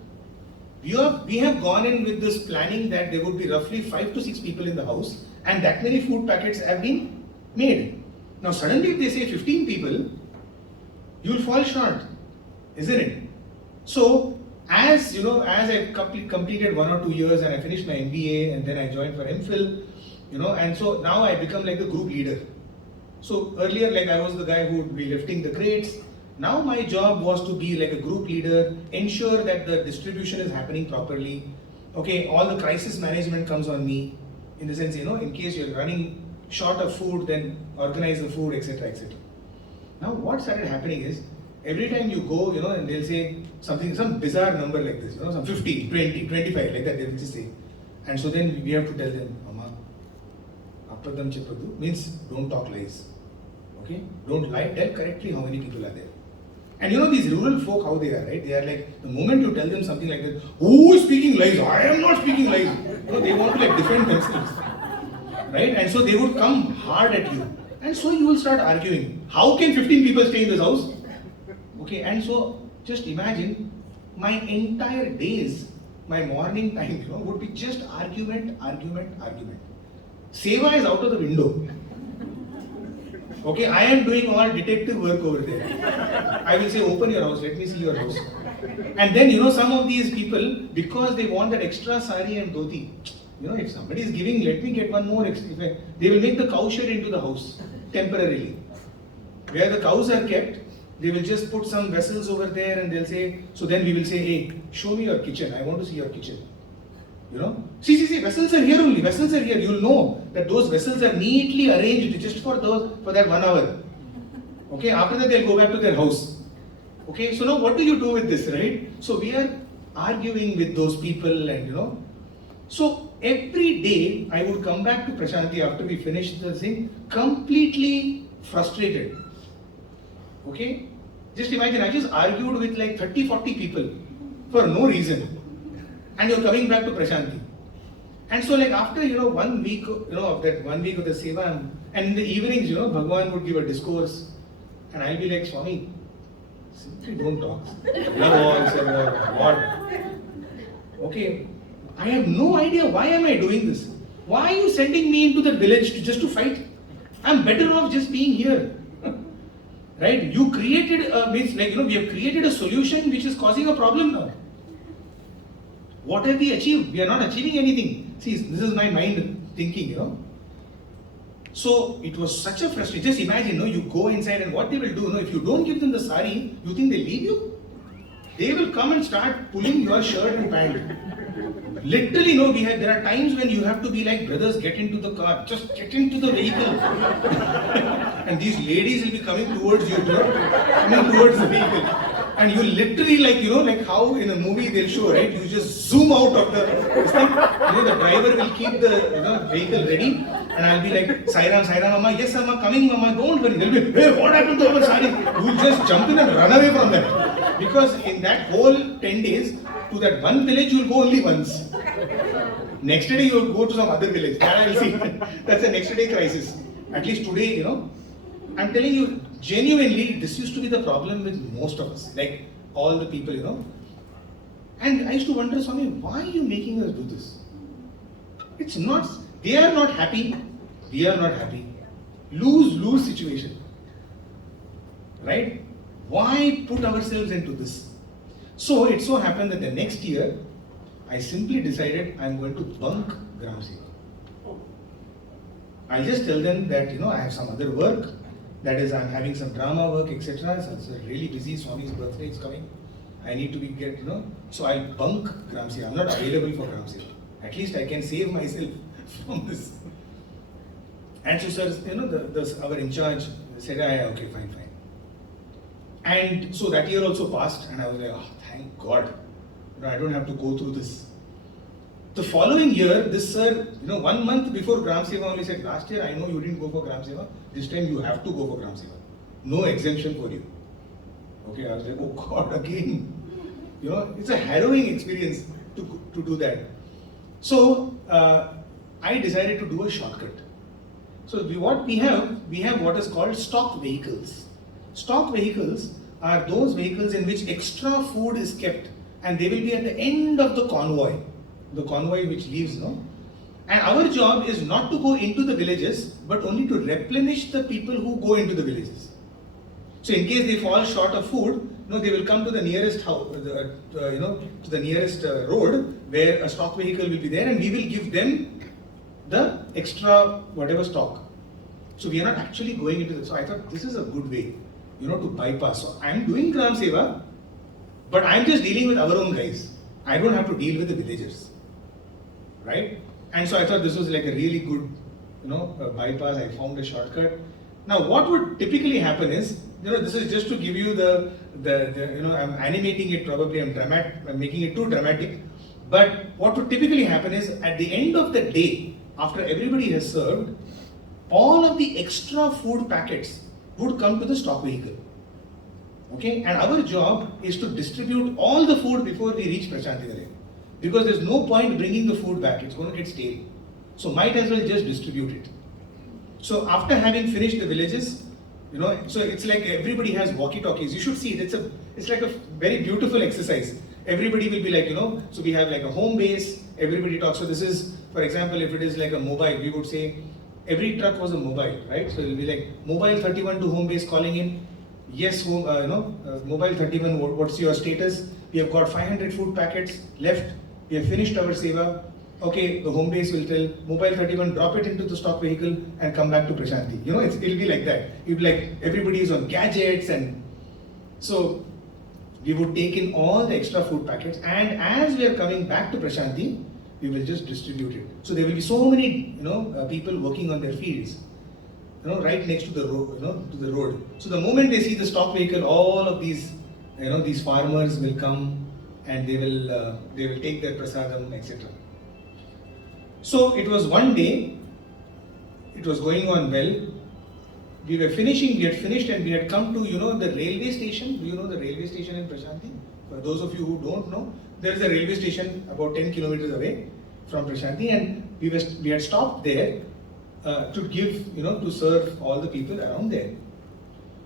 We have gone in with this planning that there would be roughly 5 to 6 people in the house, and that many food packets have been made. Now suddenly if they say 15 people, you will fall short, isn't it? So as I completed 1 or 2 years and I finished my MBA and then I joined for MPhil, and so now I become like the group leader. So earlier, like, I was the guy who would be lifting the crates. Now my job was to be like a group leader, ensure that the distribution is happening properly. Okay, all the crisis management comes on me, in the sense, in case you're running short of food, then organize the food, etc., etc. Now what started happening is, every time you go, and they'll say some bizarre number like this, some 50, 20, 25, like that, they will just say. And so then we have to tell them, Amma, appadam cheppadu means don't talk lies. Okay? Don't lie, tell correctly how many people are there. And you know these rural folk, how they are, right? They are like, the moment you tell them something like that, who is speaking lies? I am not speaking lies. You know, they want to like defend themselves, right? And so they would come hard at you. And so you will start arguing. How can 15 people stay in this house? Okay, and so just imagine my entire days, my morning time, you know, would be just argument. Seva is out of the window. Okay, I am doing all detective work over there. I will say, open your house, let me see your house. And then, you know, some of these people, because they want that extra sari and dhoti, you know, if somebody is giving, let me get one more extra. They will make the cow shed into the house, temporarily. Where the cows are kept, they will just put some vessels over there and they'll say, so then we will say, hey, show me your kitchen, I want to see your kitchen. You know, see, vessels are here only, vessels are here. You'll know that those vessels are neatly arranged just for that 1 hour. Okay, after that they'll go back to their house. Okay, so now what do you do with this, right? So we are arguing with those people and you know. So every day I would come back to Prashanti after we finished the thing, completely frustrated. Okay, just imagine I just argued with like 30-40 people for no reason. And you're coming back to Prashanti. And so like after, you know, 1 week, you know, of that 1 week of the seva, and in the evenings, you know, Bhagavan would give a discourse. And I'll be like, Swami, simply don't talk. Love all, serve what? Okay, I have no idea why am I doing this. Why are you sending me into the village just to fight? I'm better off just being here. Right? You created means like, you know, we have created a solution which is causing a problem now. What have we achieved? We are not achieving anything. See, this is my mind thinking, you know. So it was such a frustration. Just imagine, you know, you go inside and what they will do, you know, if you don't give them the sari, you think they leave you? They will come and start pulling your shirt and pant. Literally, you know, there are times when you have to be like, brothers, get into the car, just get into the vehicle. And these ladies will be coming towards you, coming towards the vehicle. And you literally like, you know, like how in a movie they'll show, right? You just zoom out of the thing. You know, the driver will keep the, you know, vehicle ready. And I'll be like, Sairam, Mama, yes, Mama, coming, Mama, don't worry. They'll be, hey, what happened to our sari? You will just jump in and run away from that. Because in that whole 10 days, to that one village, you will go only once. Next day, you will go to some other village. That I will see. That's a next day crisis. At least today, you know, I'm telling you, genuinely, this used to be the problem with most of us, like all the people, you know. And I used to wonder, Swami, why are you making us do this? It's not, they are not happy, we are not happy. Lose situation. Right? Why put ourselves into this? So it so happened that the next year, I simply decided I'm going to bunk Gram Seva. I'll just tell them that, you know, I have some other work. That is, I'm having some drama work, etc. So it's really busy. Swami's birthday is coming. I need to you know. So I'll bunk Gram Seva. I'm not available for Gram Seva. At least I can save myself from this. And so, sir, you know, our in charge said, okay, fine. And so that year also passed, and I was like, oh, thank God. You know, I don't have to go through this. The following year, this sir, you know, 1 month before Gram Seva only said, last year I know you didn't go for Gram Seva, this time you have to go for Gram Seva. No exemption for you. Okay, I was like, oh God, again. You know, it's a harrowing experience to do that. So, I decided to do a shortcut. So, what we have what is called stock vehicles. Stock vehicles are those vehicles in which extra food is kept and they will be at the end of the convoy which leaves, no? And our job is not to go into the villages, but only to replenish the people who go into the villages. So in case they fall short of food, you know, they will come to the nearest house, you know, to the nearest road where a stock vehicle will be there, and we will give them the extra whatever stock. So we are not actually going into this. So I thought this is a good way, you know, to bypass. So I am doing Gram Seva, but I am just dealing with our own guys. I don't have to deal with the villagers, right? And so I thought this was like a really good, you know, bypass. I found a shortcut. Now, what would typically happen is, you know, this is just to give you the you know, I'm animating it probably. I'm making it too dramatic. But what would typically happen is, at the end of the day, after everybody has served, all of the extra food packets would come to the stock vehicle. Okay, and our job is to distribute all the food before we reach Prashanti Nilayam. Because there's no point bringing the food back, it's going to get stale. So might as well just distribute it. So after having finished the villages, so it's like everybody has walkie-talkies. You should see it. It's like a very beautiful exercise. Everybody will be like, so we have like a home base. Everybody talks. So this is, for example, if it is like a mobile, we would say every truck was a mobile, right? So it will be like mobile 31 to home base calling in. Yes, mobile 31. What's your status? We have got 500 food packets left. We have finished our seva. Okay, the home base will tell mobile 31, drop it into the stock vehicle and come back to Prashanti. It'll be like that. It'll be like everybody is on gadgets, and so we would take in all the extra food packets, and as we are coming back to Prashanti, we will just distribute it. So there will be so many, people working on their fields, right next to the road, to the road. So the moment they see the stock vehicle, all of these, these farmers will come and they will take their prasadam, etc. So it was one day, it was going on well. We had finished and we had come to, the railway station. Do you know the railway station in Prashanti? For those of you who don't know, there is a railway station about 10 kilometers away from Prashanti, and we had stopped there to give, to serve all the people around there.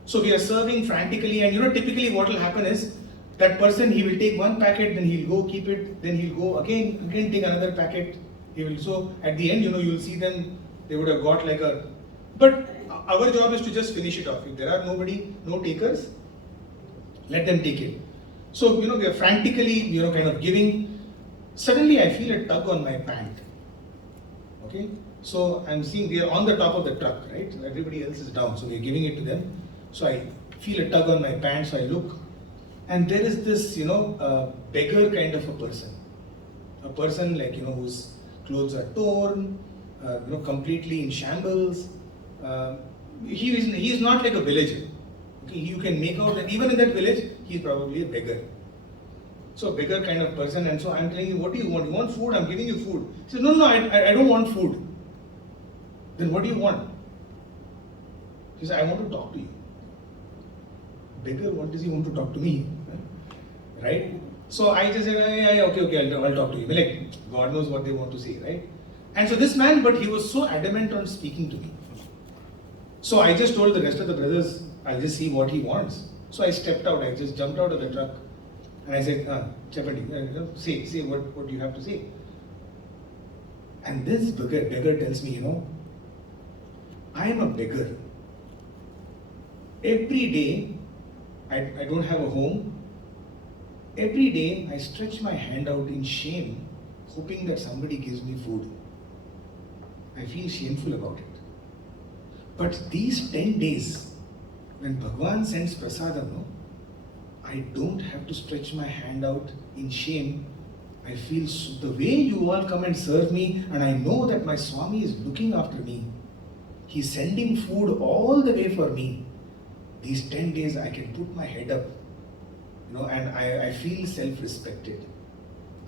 So we are serving frantically, and typically what will happen is, that person, he will take one packet, then he'll go keep it, then he'll go again take another packet. So at the end, you'll see them, they would have got like a, but our job is to just finish it off. If there are no takers, let them take it. So, we are frantically, kind of giving. Suddenly I feel a tug on my pant. Okay? So I'm seeing we are on the top of the truck, right? So everybody else is down. So we're giving it to them. So I feel a tug on my pant. So I look, and there is this, beggar kind of a person. A person like, whose clothes are torn, completely in shambles. He is not like a villager. Okay, you can make out that even in that village, he is probably a beggar. So a beggar kind of person, and so I'm telling you, what do you want? You want food? I'm giving you food. He says, no, I don't want food. Then what do you want? He says, I want to talk to you. Beggar, what does he want to talk to me? Right? So I just said, yeah, okay, I'll talk to you. Like, God knows what they want to say, right? And so this man, but he was so adamant on speaking to me. So I just told the rest of the brothers, I'll just see what he wants. So I stepped out, I just jumped out of the truck, and I said, Deshpande, say what do you have to say? And this beggar tells me, I am a beggar. Every day, I don't have a home. Every day, I stretch my hand out in shame, hoping that somebody gives me food. I feel shameful about it. But these 10 days, when Bhagwan sends prasadam, I don't have to stretch my hand out in shame. I feel the way you all come and serve me, and I know that my Swami is looking after me. He's sending food all the way for me. These 10 days I can put my head up, and I feel self-respected.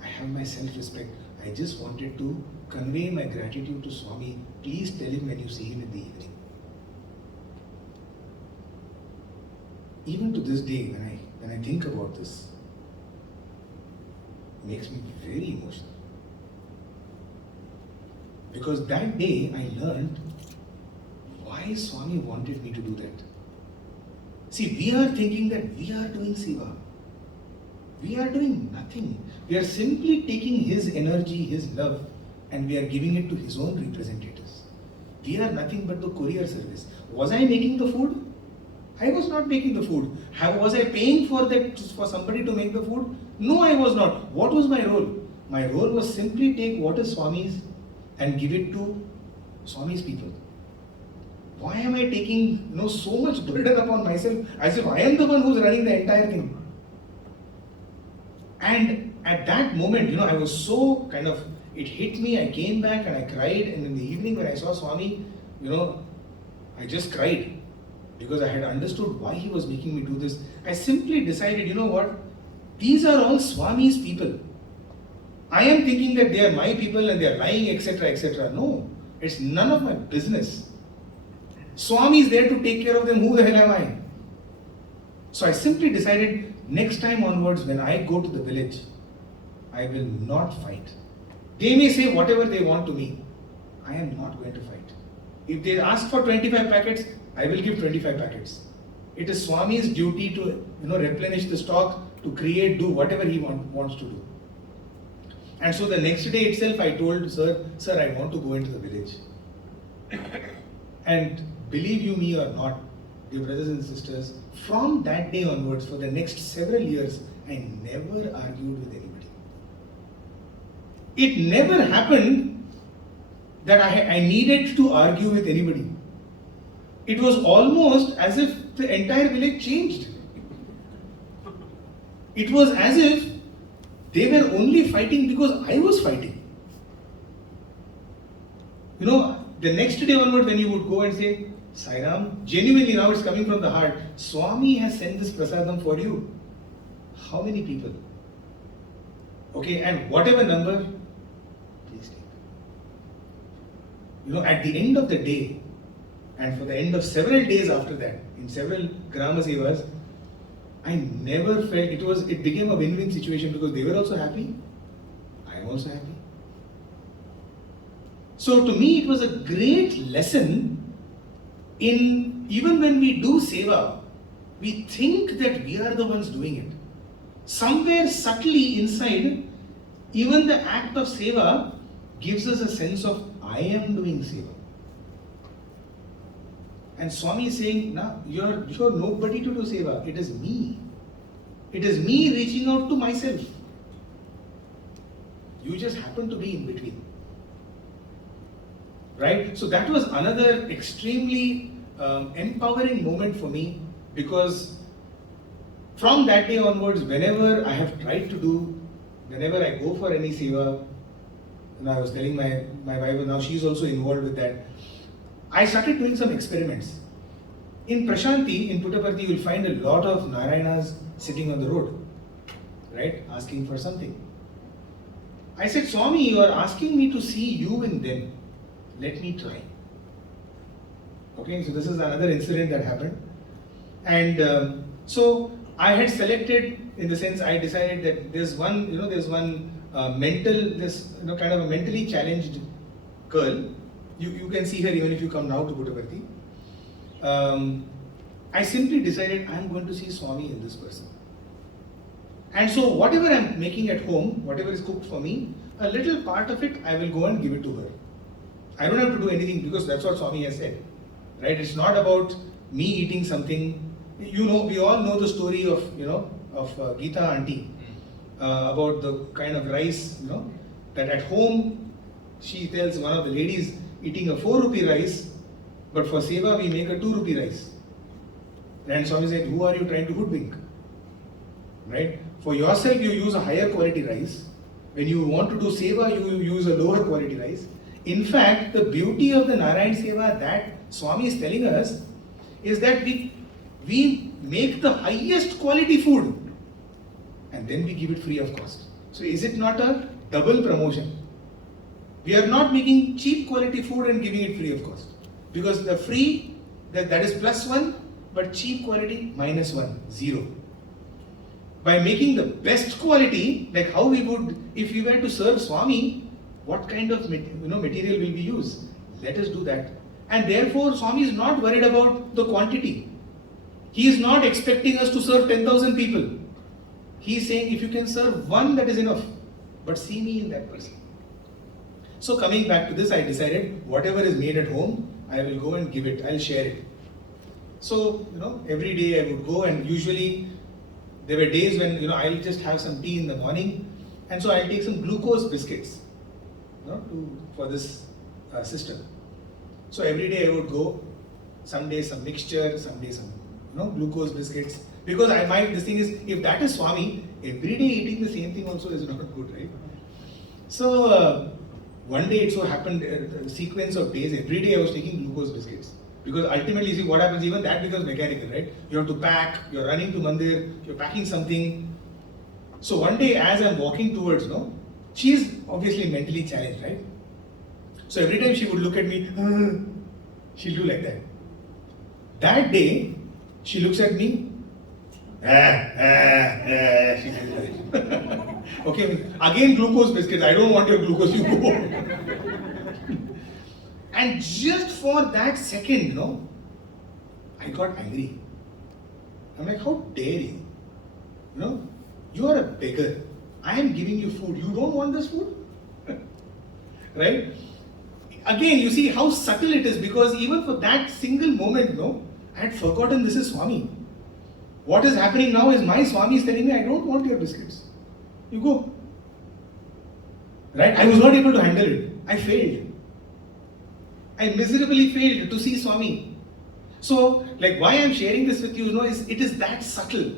I have my self-respect. I just wanted to convey my gratitude to Swami. Please tell him when you see him in the evening. Even to this day, when I think about this, it makes me very emotional. Because that day I learned why Swami wanted me to do that. See, we are thinking that we are doing seva. We are doing nothing. We are simply taking his energy, his love, and we are giving it to his own representatives. We are nothing but the courier service. Was I making the food? I was not making the food. Was I paying for somebody to make the food? No, I was not. What was my role? My role was simply take what is Swami's and give it to Swami's people. Why am I taking so much burden upon myself as if I am the one who's running the entire thing? And at that moment, I was so it hit me. I came back and I cried. And in the evening when I saw Swami, I just cried. Because I had understood why he was making me do this. I simply decided, these are all Swami's people. I am thinking that they are my people and they are lying, etc., etc. No, it's none of my business. Swami is there to take care of them. Who the hell am I? So I simply decided next time onwards when I go to the village, I will not fight. They may say whatever they want to me. I am not going to fight. If they ask for 25 packets, I will give 25 packets. It is Swami's duty to replenish the stock, to create, do whatever he wants to do. And so the next day itself I told sir, I want to go into the village. And believe you me or not, dear brothers and sisters, from that day onwards, for the next several years, I never argued with anybody. It never happened that I needed to argue with anybody. It was almost as if the entire village changed. It was as if they were only fighting because I was fighting. The next day onward when you would go and say, Sai Ram, genuinely now it's coming from the heart, Swami has sent this prasadam for you. How many people? Okay, and whatever number, please take. At the end of the day, and for the end of several days after that, in several Grama Sevas, I never felt it became a win-win situation because they were also happy, I am also happy. So to me it was a great lesson in, even when we do seva, we think that we are the ones doing it. Somewhere subtly inside, even the act of seva gives us a sense of I am doing seva. And Swami is saying, you're nobody to do seva. It is me. It is me reaching out to myself. You just happen to be in between. Right? So that was another extremely empowering moment for me, because from that day onwards, whenever I have tried to do, whenever I go for any seva, and I was telling my wife, now she's also involved with that, I started doing some experiments. In Prashanti, in Puttaparthi, you will find a lot of Narayanas sitting on the road, right, asking for something. I said, Swami, you are asking me to see you in them. Let me try. Okay, so this is another incident that happened. And so I had selected, in the sense I decided that there's one kind of a mentally challenged girl. You can see her even if you come now to Puttaparthi. I simply decided I'm going to see Swami in this person. And so whatever I'm making at home, whatever is cooked for me, a little part of it I will go and give it to her. I don't have to do anything because that's what Swami has said. Right? It's not about me eating something. We all know the story of Geeta auntie about the kind of rice, that at home she tells one of the ladies eating a 4 rupee rice, but for seva we make a 2 rupee rice. And Swami said, who are you trying to hoodwink? Right? For yourself you use a higher quality rice. When you want to do seva, you use a lower quality rice. In fact, the beauty of the Narayan seva that Swami is telling us is that we make the highest quality food and then we give it free of cost. So is it not a double promotion? We are not making cheap quality food and giving it free of cost. Because the free, that is +1, but cheap quality -1, 0. By making the best quality, like how we would, if we were to serve Swami, what kind of material will we use? Let us do that. And therefore Swami is not worried about the quantity. He is not expecting us to serve 10,000 people. He is saying if you can serve one, that is enough. But see me in that person. So coming back to this, I decided whatever is made at home, I will go and give it. I'll share it. So every day I would go, and usually there were days when I'll just have some tea in the morning, and so I'll take some glucose biscuits for this system. So every day I would go, some days some mixture, some days some glucose biscuits, because this thing is, if that is Swami, every day eating the same thing also is not good, right? So one day it so happened, a sequence of days, every day I was taking glucose biscuits. Because ultimately, see what happens, even that becomes mechanical, right? You have to pack, you're running to mandir, you're packing something. So one day as I'm walking towards, she is obviously mentally challenged, right? So every time she would look at me, she'll do like that. That day, she looks at me, She says, okay, again glucose biscuits. I don't want your glucose, you go. And just for that second, I got angry. I'm like, how dare you? You are a beggar. I am giving you food. You don't want this food? Right? Again, you see how subtle it is, because even for that single moment, I had forgotten this is Swami. What is happening now is my Swami is telling me, I don't want your biscuits. You go. Right? I was not able to handle it. I failed. I miserably failed to see Swami. So, why I'm sharing this with you, is it is that subtle.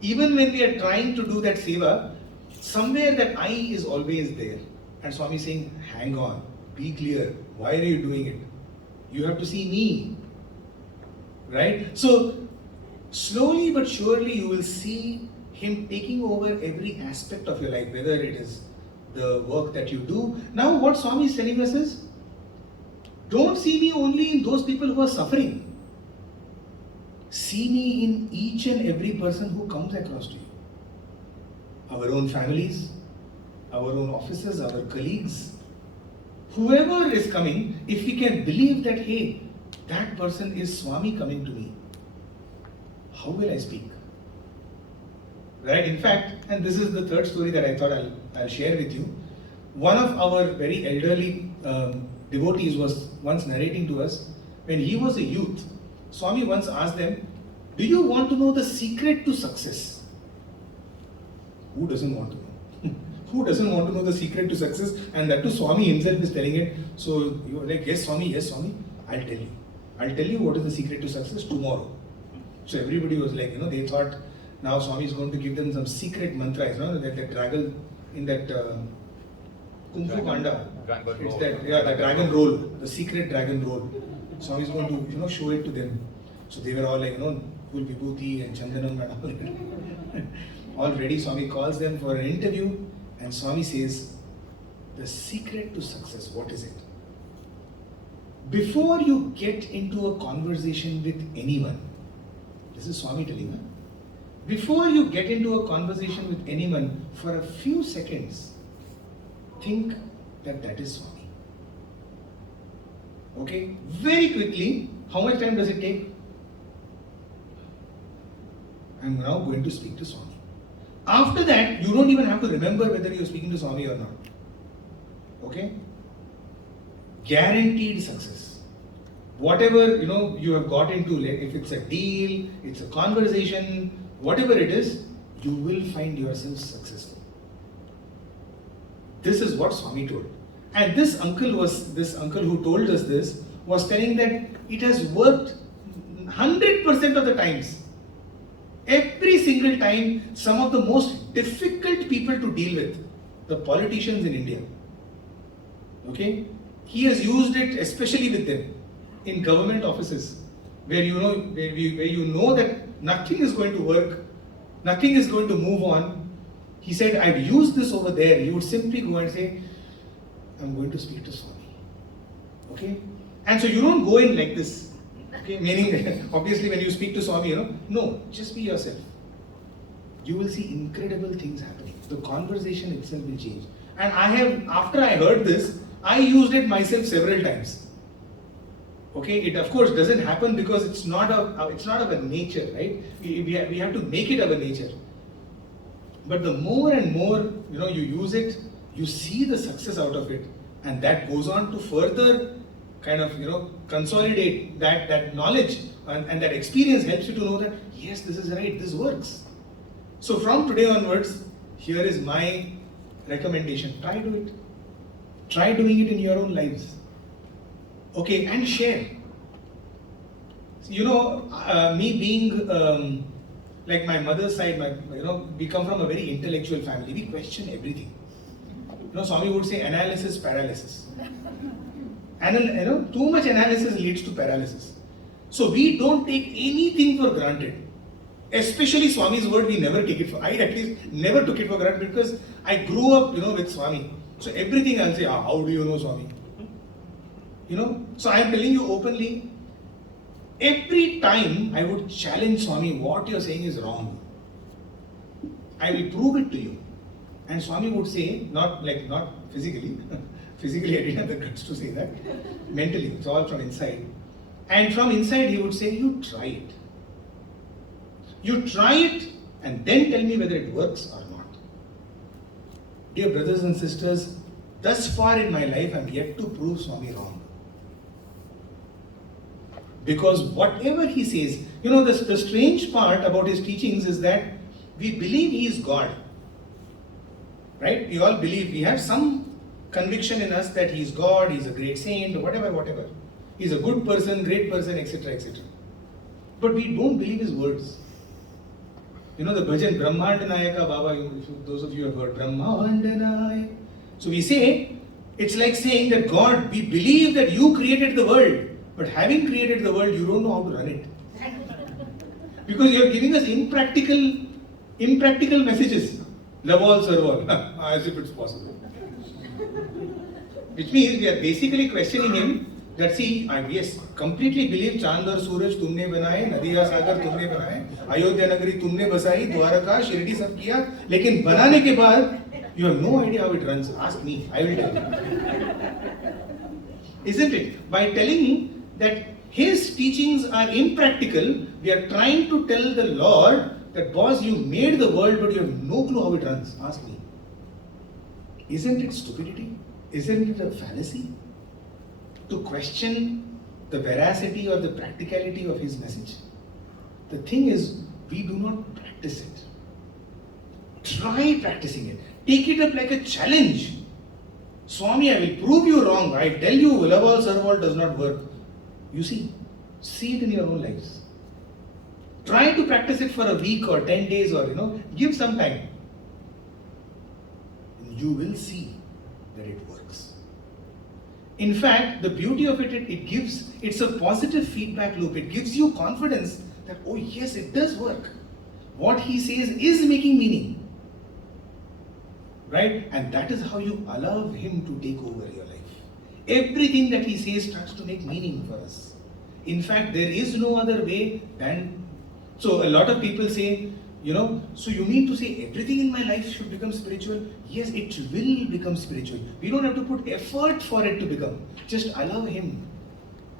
Even when we are trying to do that seva, somewhere that I is always there. And Swami is saying, hang on, be clear. Why are you doing it? You have to see me. Right? So, slowly but surely you will see him taking over every aspect of your life, whether it is the work that you do. Now, what Swami is telling us is, don't see me only in those people who are suffering. See me in each and every person who comes across to you. Our own families, our own officers, our colleagues, whoever is coming, if we can believe that, hey, that person is Swami coming to me, how will I speak? Right? In fact, and this is the third story that I thought I'll share with you. One of our very elderly devotees was once narrating to us, when he was a youth, Swami once asked them, do you want to know the secret to success? Who doesn't want to know? Who doesn't want to know the secret to success? And that too, Swami himself is telling it. So you were like, yes Swami, I'll tell you. I'll tell you what is the secret to success tomorrow. So everybody was like, they thought now Swami is going to give them some secret mantras, that the dragon in that Kung Fu Panda. It's that, the dragon roll, the secret dragon roll. Swami is going to, show it to them. So they were all like, full vibhuti and chandanam and all that. All ready, Swami calls them for an interview, and Swami says, the secret to success, what is it? Before you get into a conversation with anyone, this is Swami telling her, before you get into a conversation with anyone, for a few seconds, think that is Swami. Okay? Very quickly, how much time does it take? I'm now going to speak to Swami. After that, you don't even have to remember whether you're speaking to Swami or not. Okay? Guaranteed success. Whatever you have got into, if it's a deal, it's a conversation, whatever it is, you will find yourself successful. This is what Swami told. And this uncle who told us this was telling that it has worked 100% of the times. Every single time, some of the most difficult people to deal with, the politicians in India. Okay? He has used it especially with them in government offices, where you know that nothing is going to work, nothing is going to move on. He said, I've used this over there. You would simply go and say, I'm going to speak to Swami. Okay? And so you don't go in like this. Okay? Meaning, obviously when you speak to Swami, no, just be yourself. You will see incredible things happening. The conversation itself will change. And after I heard this, I used it myself several times. Okay, it of course doesn't happen because it's not our nature, right? We have to make it our nature. But the more and more you use it, you see the success out of it, and that goes on to further kind of consolidate that knowledge, and that experience helps you to know that yes, this is right, this works. So from today onwards, here is my recommendation: try do it. Try doing it in your own lives. Okay, and share. Me being like my mother's side, we come from a very intellectual family. We question everything. Swami would say analysis paralysis. Too much analysis leads to paralysis. So we don't take anything for granted. Especially Swami's word, we never take it for. I at least never took it for granted because I grew up, with Swami. So everything I'll say, how do you know Swami? So I am telling you openly, every time I would challenge Swami, what you're saying is wrong. I will prove it to you. And Swami would say, not physically, physically I didn't have the guts to say that, mentally, it's all from inside. And from inside he would say, you try it. You try it and then tell me whether it works or not. Dear brothers and sisters, thus far in my life I am yet to prove Swami wrong. Because whatever he says, the strange part about his teachings is that we believe he is God. Right? We all believe, we have some conviction in us that he is God, he is a great saint, or whatever. He is a good person, great person, etc., etc. But we don't believe his words. The bhajan Brahmanda Nayaka Baba, those of you have heard Brahmanda Nayaka. So we say, it's like saying that God, we believe that you created the world, but having created the world, you don't know how to run it. Because you are giving us impractical messages. Love all, serve all, as if it's possible. Which means we are basically questioning him that see, yes, completely believe Chand aur Suraj tumne banaye, Nadi aur Sagar tumne banaye, Ayodhya Nagari tumne basai, Dwaraka, Shirdi sab kiya, lekin banane ke baad, you have no idea how it runs. Ask me, I will tell you. Isn't it? By telling me that his teachings are impractical, we are trying to tell the Lord that boss, you made the world but you have no clue how it runs. Ask me. Isn't it stupidity? Isn't it a fallacy? To question the veracity or the practicality of his message. The thing is, we do not practice it. Try practicing it. Take it up like a challenge. Swami, I will prove you wrong. I tell you, love all, serve all does not work. You see it in your own lives. Try to practice it for a week or 10 days or, give some time. And you will see that it works. In fact, the beauty of it's a positive feedback loop. It gives you confidence that, oh yes, it does work. What he says is making meaning. Right? And that is how you allow him to take over your life. Everything that he says starts to make meaning for us. In fact, there is no other way than... So a lot of people say, so you mean to say everything in my life should become spiritual? Yes, it will become spiritual. We don't have to put effort for it to become. Just allow him.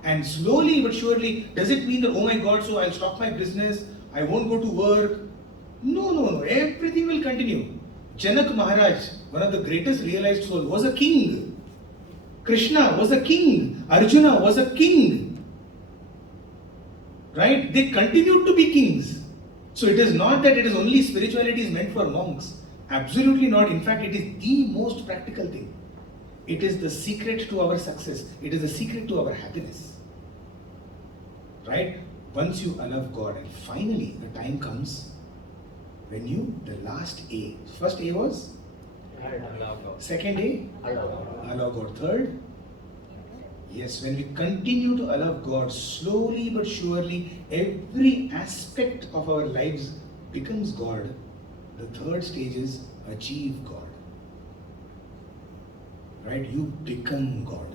And slowly but surely, does it mean that, oh my God, so I'll stop my business, I won't go to work? No. Everything will continue. Janak Maharaj, one of the greatest realized souls, was a king. Krishna was a king. Arjuna was a king. Right? They continued to be kings. So it is not that it is only spirituality is meant for monks. Absolutely not. In fact, it is the most practical thing. It is the secret to our success. It is the secret to our happiness. Right? Once you allow God, and finally the time comes when the last A. First A was? Allow God. Second A? Allow God. God. Third? Yes, when we continue to allow God, slowly but surely, every aspect of our lives becomes God. The third stage is achieve God. Right? You become God.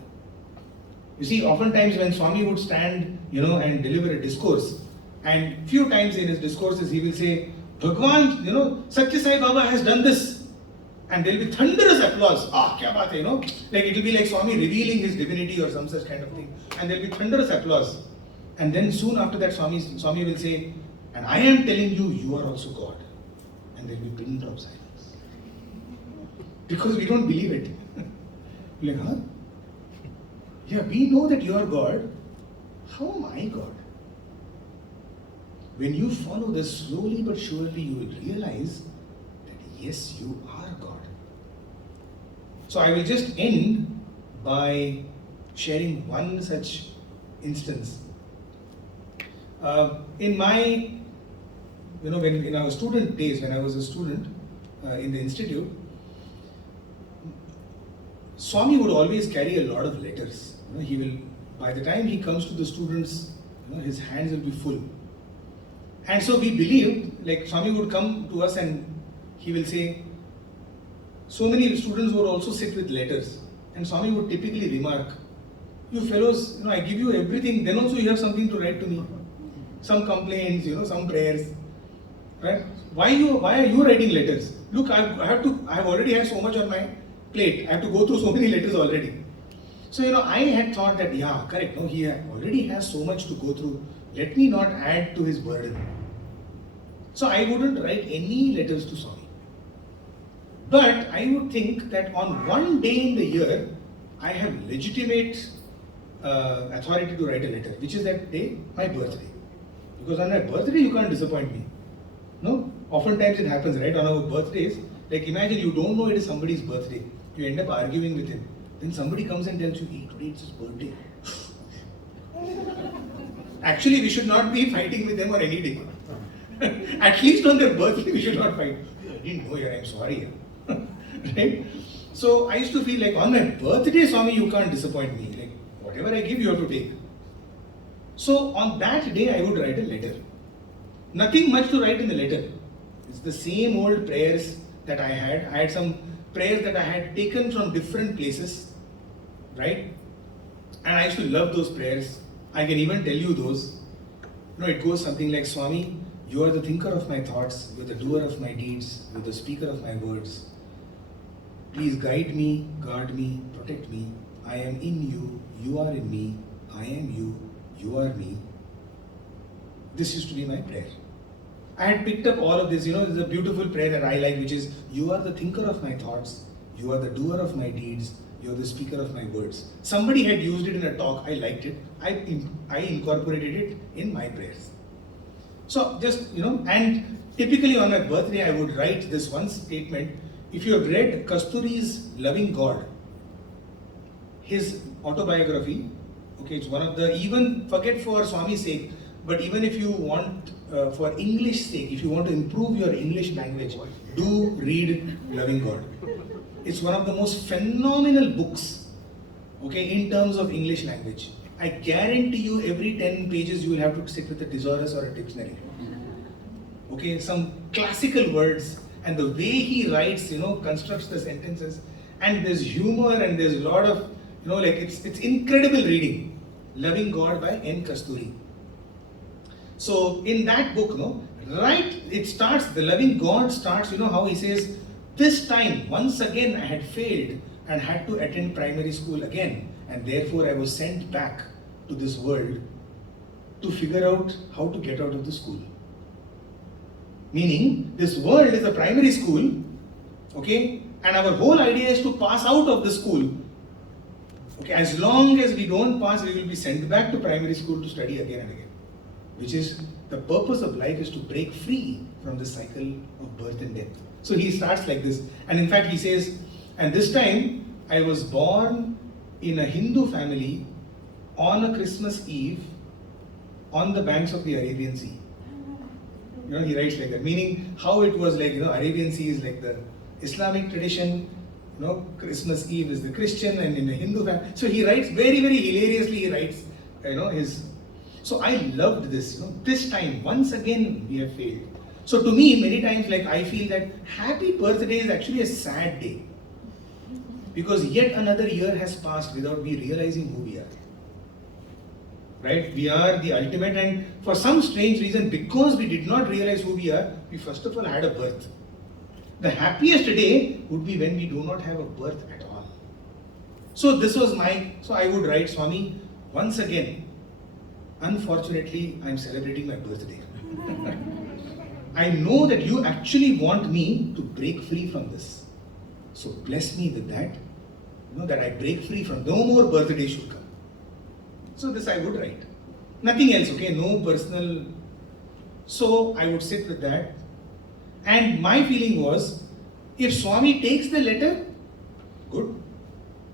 You see, oftentimes when Swami would stand, and deliver a discourse, and few times in his discourses he will say, Bhagwan, Satya Sai Baba has done this. And there will be thunderous applause. Kya baat hai, Like it will be like Swami revealing his divinity or some such kind of thing. And there will be thunderous applause. And then soon after that, Swami will say, and I am telling you, you are also God. And there will be pin drop silence. Because we don't believe it. Like, huh? Yeah, we know that you are God. How am I God? When you follow this slowly but surely, you will realize that yes, you are God. So I will just end by sharing one such instance. In my, when in our student days, when I was a student in the institute, Swami would always carry a lot of letters. He will, by the time he comes to the students, his hands will be full. And so we believed, like Swami would come to us and he will say, so many students would also sit with letters. And Swami would typically remark, you fellows, I give you everything, then also you have something to write to me. Some complaints, some prayers. right? Why are you writing letters? Look, I have already had so much on my plate. I have to go through so many letters already. So I had thought that yeah, correct. No, he already has so much to go through. Let me not add to his burden. So I wouldn't write any letters to Swami. But I would think that on one day in the year, I have legitimate authority to write a letter, which is that day, my birthday. Because on my birthday, you can't disappoint me. No? Oftentimes it happens, right? On our birthdays, like imagine you don't know it is somebody's birthday. You end up arguing with him. Then somebody comes and tells you, hey, today it's his birthday. Actually, we should not be fighting with them on any day. At least on their birthday, we should not fight. I didn't know you, I'm sorry. Right? So I used to feel like on my birthday, Swami, you can't disappoint me. Like whatever I give, you have to take. So on that day, I would write a letter. Nothing much to write in the letter. It's the same old prayers that I had. I had some prayers that I had taken from different places, right? And I used to love those prayers. I can even tell you those. It goes something like, Swami, you are the thinker of my thoughts, you are the doer of my deeds, you are the speaker of my words. Please guide me, guard me, protect me. I am in you, you are in me, I am you, you are me. This used to be my prayer. I had picked up all of this, there's a beautiful prayer that I like, which is, you are the thinker of my thoughts, you are the doer of my deeds, you are the speaker of my words. Somebody had used it in a talk, I liked it, I incorporated it in my prayers. So just, and typically on my birthday, I would write this one statement. If you have read Kasturi's Loving God, his autobiography, okay, it's one of the, even forget for Swami's sake, but even if you want, for English sake, if you want to improve your English language, do read Loving God. It's one of the most phenomenal books, okay, in terms of English language. I guarantee you every 10 pages you will have to sit with a thesaurus or a dictionary. Okay, some classical words, and the way he writes, constructs the sentences, and there's humor and there's a lot of, it's incredible reading. Loving God by N. Kasturi. So in that book, it starts, the Loving God starts, how he says, this time, once again I had failed and had to attend primary school again, and therefore I was sent back to this world to figure out how to get out of the school. Meaning, this world is a primary school, okay, and our whole idea is to pass out of the school. Okay, as long as we don't pass, we will be sent back to primary school to study again and again. Which is, the purpose of life is to break free from the cycle of birth and death. So he starts like this. And in fact, he says, and this time, I was born in a Hindu family on a Christmas Eve on the banks of the Arabian Sea. He writes like that, meaning how it was like, Arabian Sea is like the Islamic tradition, Christmas Eve is the Christian, and in a Hindu family. So he writes very, very hilariously, he writes, his. So I loved this, this time, once again, we have failed. So to me, many times, like I feel that happy birthday is actually a sad day. Because yet another year has passed without me realizing who we are. Right? We are the ultimate, and for some strange reason, because we did not realize who we are, we first of all had a birth. The happiest day would be when we do not have a birth at all. So this was so I would write, Swami, once again, unfortunately, I am celebrating my birthday. I know that you actually want me to break free from this. So bless me with that. That I break free from, no more birthday should come. So this I would write. Nothing else, okay? No personal. So I would sit with that. And my feeling was, if Swami takes the letter, good.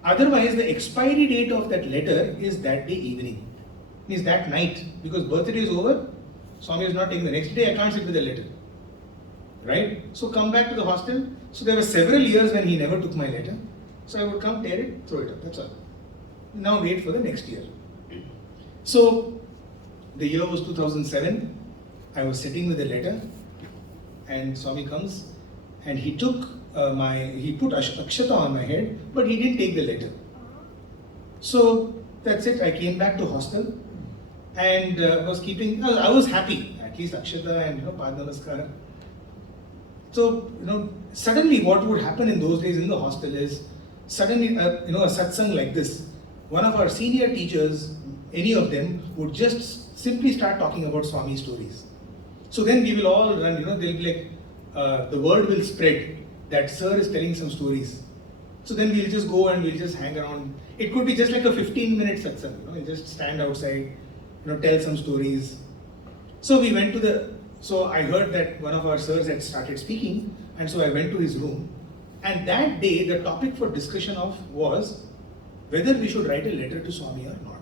Otherwise, the expiry date of that letter is that day evening. Means that night. Because birthday is over, Swami is not taking the next day, I can't sit with the letter. Right? So come back to the hostel. So there were several years when he never took my letter. So I would come, tear it, throw it up, that's all. Now wait for the next year. So the year was 2007. I was sitting with a letter, and Swami comes, and he took he put akshata on my head, but he didn't take the letter. So that's it. I came back to hostel, and was keeping. I was happy. At least akshata and Pad Namaskar. So, suddenly what would happen in those days in the hostel is, suddenly, a satsang like this, one of our senior teachers, any of them, would just simply start talking about Swami stories. So then we will all run, they'll be like, the word will spread that sir is telling some stories. So then we'll just go and we'll just hang around. It could be just like a 15-minute satsang, we'll just stand outside, tell some stories. So we went to so I heard that one of our sirs had started speaking, and so I went to his room. And that day, the topic for discussion was whether we should write a letter to Swami or not.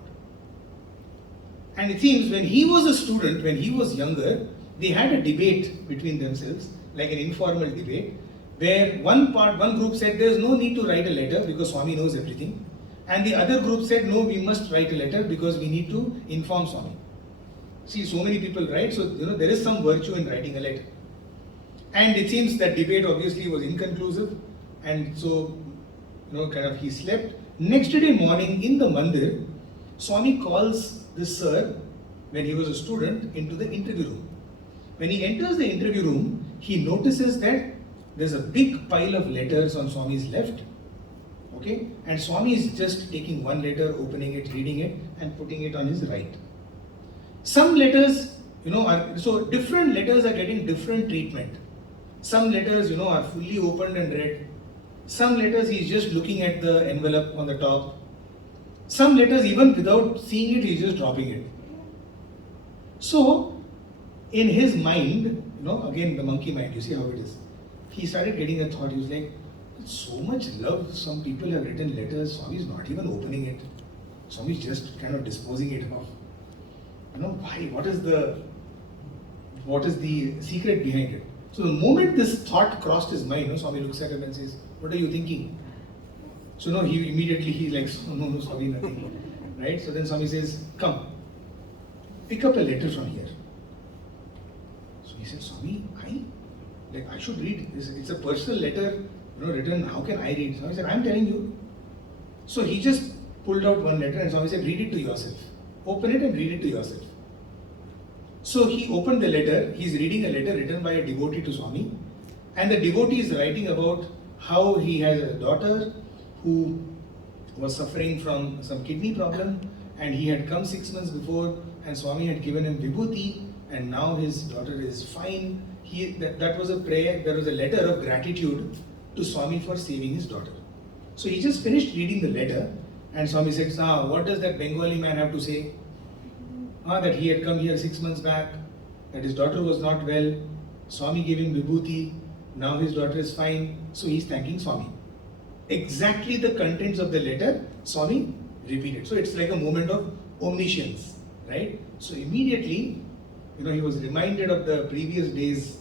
And it seems when he was a student, when he was younger, they had a debate between themselves, like an informal debate, where one group said there's no need to write a letter because Swami knows everything. And the other group said, no, we must write a letter because we need to inform Swami. See, so many people write, so there is some virtue in writing a letter. And it seems that debate obviously was inconclusive, and so he slept. Next day morning in the mandir, Swami calls this sir, when he was a student, into the interview room. When he enters the interview room, he notices that there's a big pile of letters on Swami's left, okay, and Swami is just taking one letter, opening it, reading it, and putting it on his right. Some letters, so different letters are getting different treatment. Some letters, are fully opened and read. Some letters he's just looking at the envelope on the top. Some letters, even without seeing it, he's just dropping it. So, in his mind, again the monkey mind, you see how it is. He started getting a thought. He was like, so much love. Some people have written letters. Swami's not even opening it. Swami's just kind of disposing it off. Why? What is the secret behind it? So the moment this thought crossed his mind, Swami looks at him and says, what are you thinking? So he's like, oh, no, Swami, nothing. Right? So then Swami says, come, pick up a letter from here. So he said, Swami, I should read. It's a personal letter, written, how can I read? Swami said, I'm telling you. So he just pulled out one letter and Swami said, read it to yourself. Open it and read it to yourself. So he opened the letter. He's reading a letter written by a devotee to Swami, and the devotee is writing about how he has a daughter who was suffering from some kidney problem, and he had come 6 months before, and Swami had given him vibhuti, and now his daughter is fine. That was a prayer. There was a letter of gratitude to Swami for saving his daughter. So he just finished reading the letter, and Swami said, what does that Bengali man have to say? That he had come here 6 months back, that his daughter was not well, Swami gave him vibhuti, now his daughter is fine, so he's thanking Swami. Exactly the contents of the letter, Swami repeated. So it's like a moment of omniscience, right? So immediately, he was reminded of the previous day's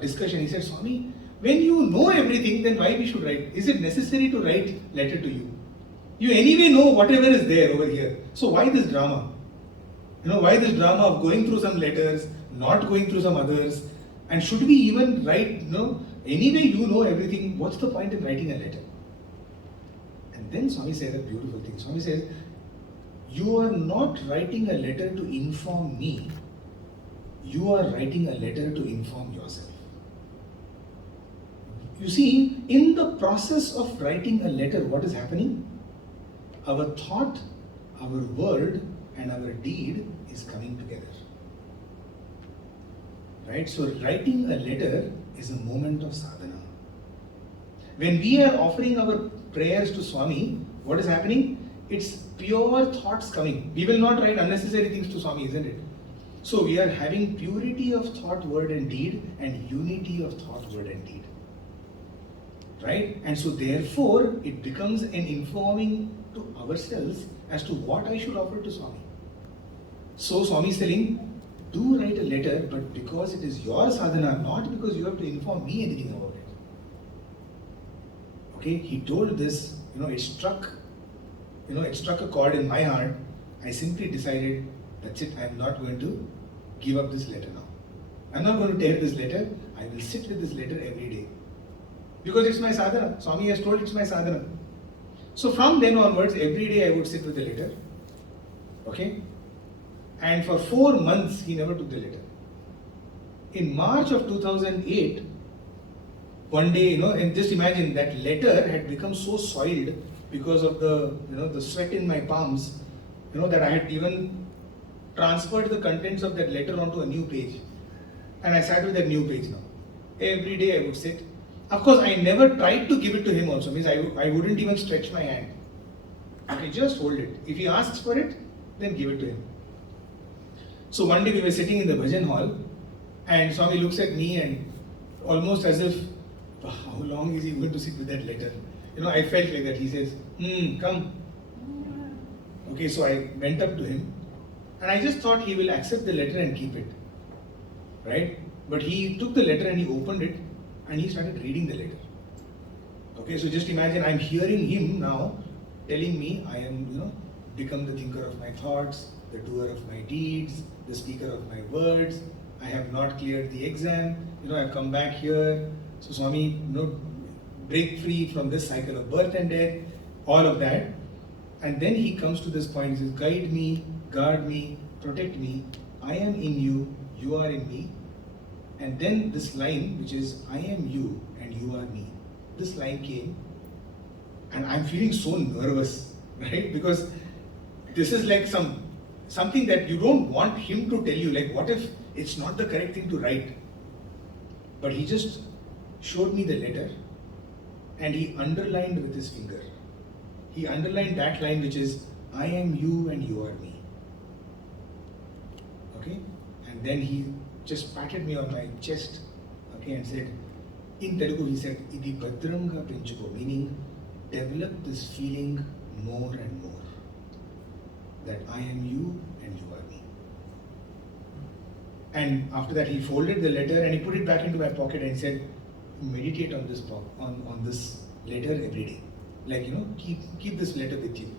discussion. He said, Swami, when you know everything, then why we should write? Is it necessary to write letter to you? You anyway know whatever is there over here. So why this drama? Why this drama of going through some letters, not going through some others? And should we even write, anyway you know everything, what's the point in writing a letter? And then Swami said a beautiful thing. Swami says, you are not writing a letter to inform me. You are writing a letter to inform yourself. You see, in the process of writing a letter, what is happening? Our thought, our word, and our deed is coming together. Right? So writing a letter is a moment of sadhana. When we are offering our prayers to Swami, what is happening? It's pure thoughts coming. We will not write unnecessary things to Swami, isn't it? So we are having purity of thought, word and deed, and unity of thought, word and deed. Right? And so therefore, it becomes an informing to ourselves as to what I should offer to Swami. So Swami is telling, do write a letter, but because it is your sadhana, not because you have to inform me anything about it. Okay, he told this, it struck a chord in my heart. I simply decided, that's it, I am not going to give up this letter now. I'm not going to tear this letter. I will sit with this letter every day. Because it's my sadhana. Swami has told it's my sadhana. So from then onwards, every day I would sit with the letter. Okay? And for 4 months, he never took the letter. In March of 2008, one day, and just imagine that letter had become so soiled because of the sweat in my palms, that I had even transferred the contents of that letter onto a new page. And I sat with that new page now. Every day I would sit. Of course, I never tried to give it to him also, means I wouldn't even stretch my hand. Okay, just hold it. If he asks for it, then give it to him. So one day we were sitting in the bhajan hall, and Swami looks at me and almost as if, how long is he going to sit with that letter? I felt like that. He says, come. Okay, so I went up to him, and I just thought he will accept the letter and keep it. Right? But he took the letter and he opened it and he started reading the letter. Okay, so just imagine I'm hearing him now telling me I am, become the thinker of my thoughts, the doer of my deeds, the speaker of my words. I have not cleared the exam. I've come back here. So Swami, break free from this cycle of birth and death, all of that. And then he comes to this point, he says, guide me, guard me, protect me. I am in you, you are in me. And then this line, which is, I am you and you are me. This line came and I'm feeling so nervous, right? Because this is like something that you don't want him to tell you, like what if it's not the correct thing to write? But he just showed me the letter and he underlined with his finger. He underlined that line which is, I am you and you are me. Okay? And then he just patted me on my chest, okay, and said, in Telugu he said, Idi Bhadrangha Penchuko, meaning develop this feeling more and more. That I am you and you are me. And after that he folded the letter and he put it back into my pocket and said, meditate on this on this letter every day. Like, keep this letter with you.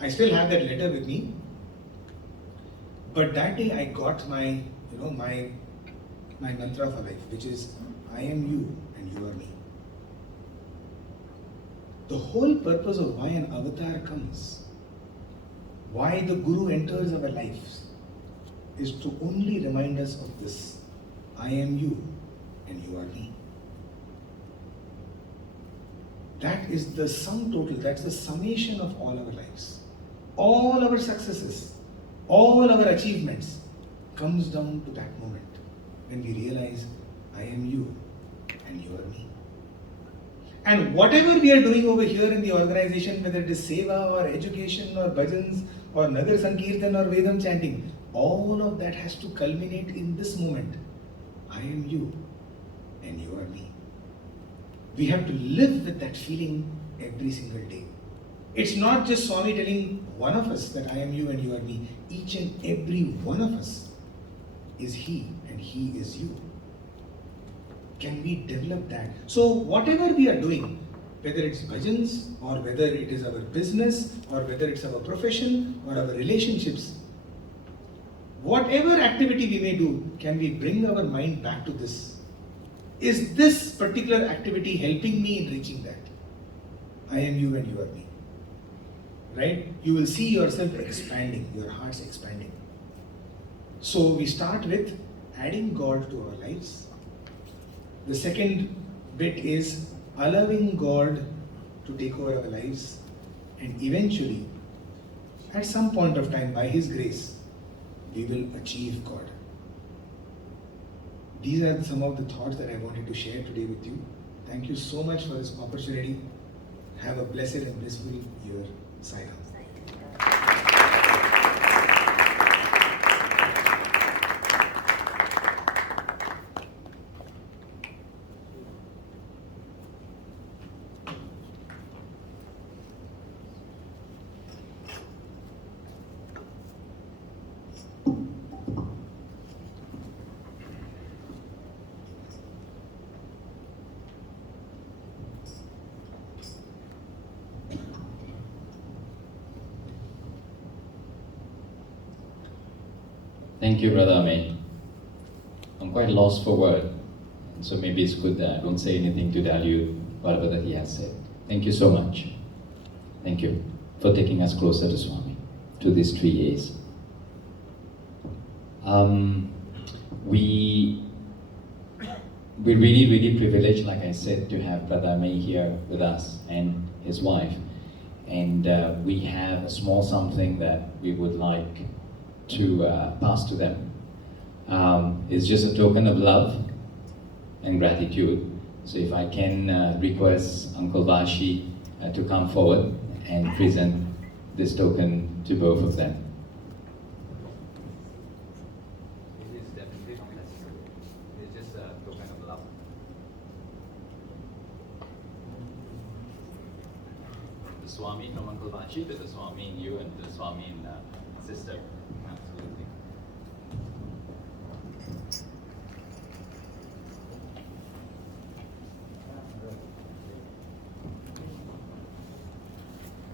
I still have that letter with me. But that day I got my mantra for life, which is, I am you and you are me. The whole purpose of why an avatar comes, why the Guru enters our lives, is to only remind us of this. I am you and you are me. That is the sum total, that's the summation of all our lives. All our successes, all our achievements comes down to that moment when we realize I am you and you are me. And whatever we are doing over here in the organization, whether it is seva or education or bhajans or Nagar Sankirtan or Vedam chanting, all of that has to culminate in this moment. I am you and you are me. We have to live with that feeling every single day. It's not just Swami telling one of us that I am you and you are me. Each and every one of us is he and he is you. Can we develop that? So whatever we are doing, whether it's bhajans or whether it is our business or whether it's our profession or our relationships, whatever activity we may do, can we bring our mind back to this? Is this particular activity helping me in reaching that? I am you and you are me. Right? You will see yourself expanding, your heart's expanding. So we start with adding God to our lives. The second bit is allowing God to take over our lives, and eventually, at some point of time, by His grace, we will achieve God. These are some of the thoughts that I wanted to share today with you. Thank you so much for this opportunity. Have a blessed and blissful year. Sai Ram. Thank you, Brother Amey. I'm quite lost for word, so maybe it's good that I don't say anything to dilute whatever that he has said. Thank you so much. Thank you for taking us closer to Swami, to these 3 years. we're really, really privileged, like I said, to have Brother Amey here with us and his wife. And we have a small something that we would like to pass to them. It's just a token of love and gratitude. So if I can request Uncle Vashi to come forward and present this token to both of them. It is definitely not necessary. It's just a token of love. The Swami from Uncle Vashi to the Swami in you and the Swami in sister.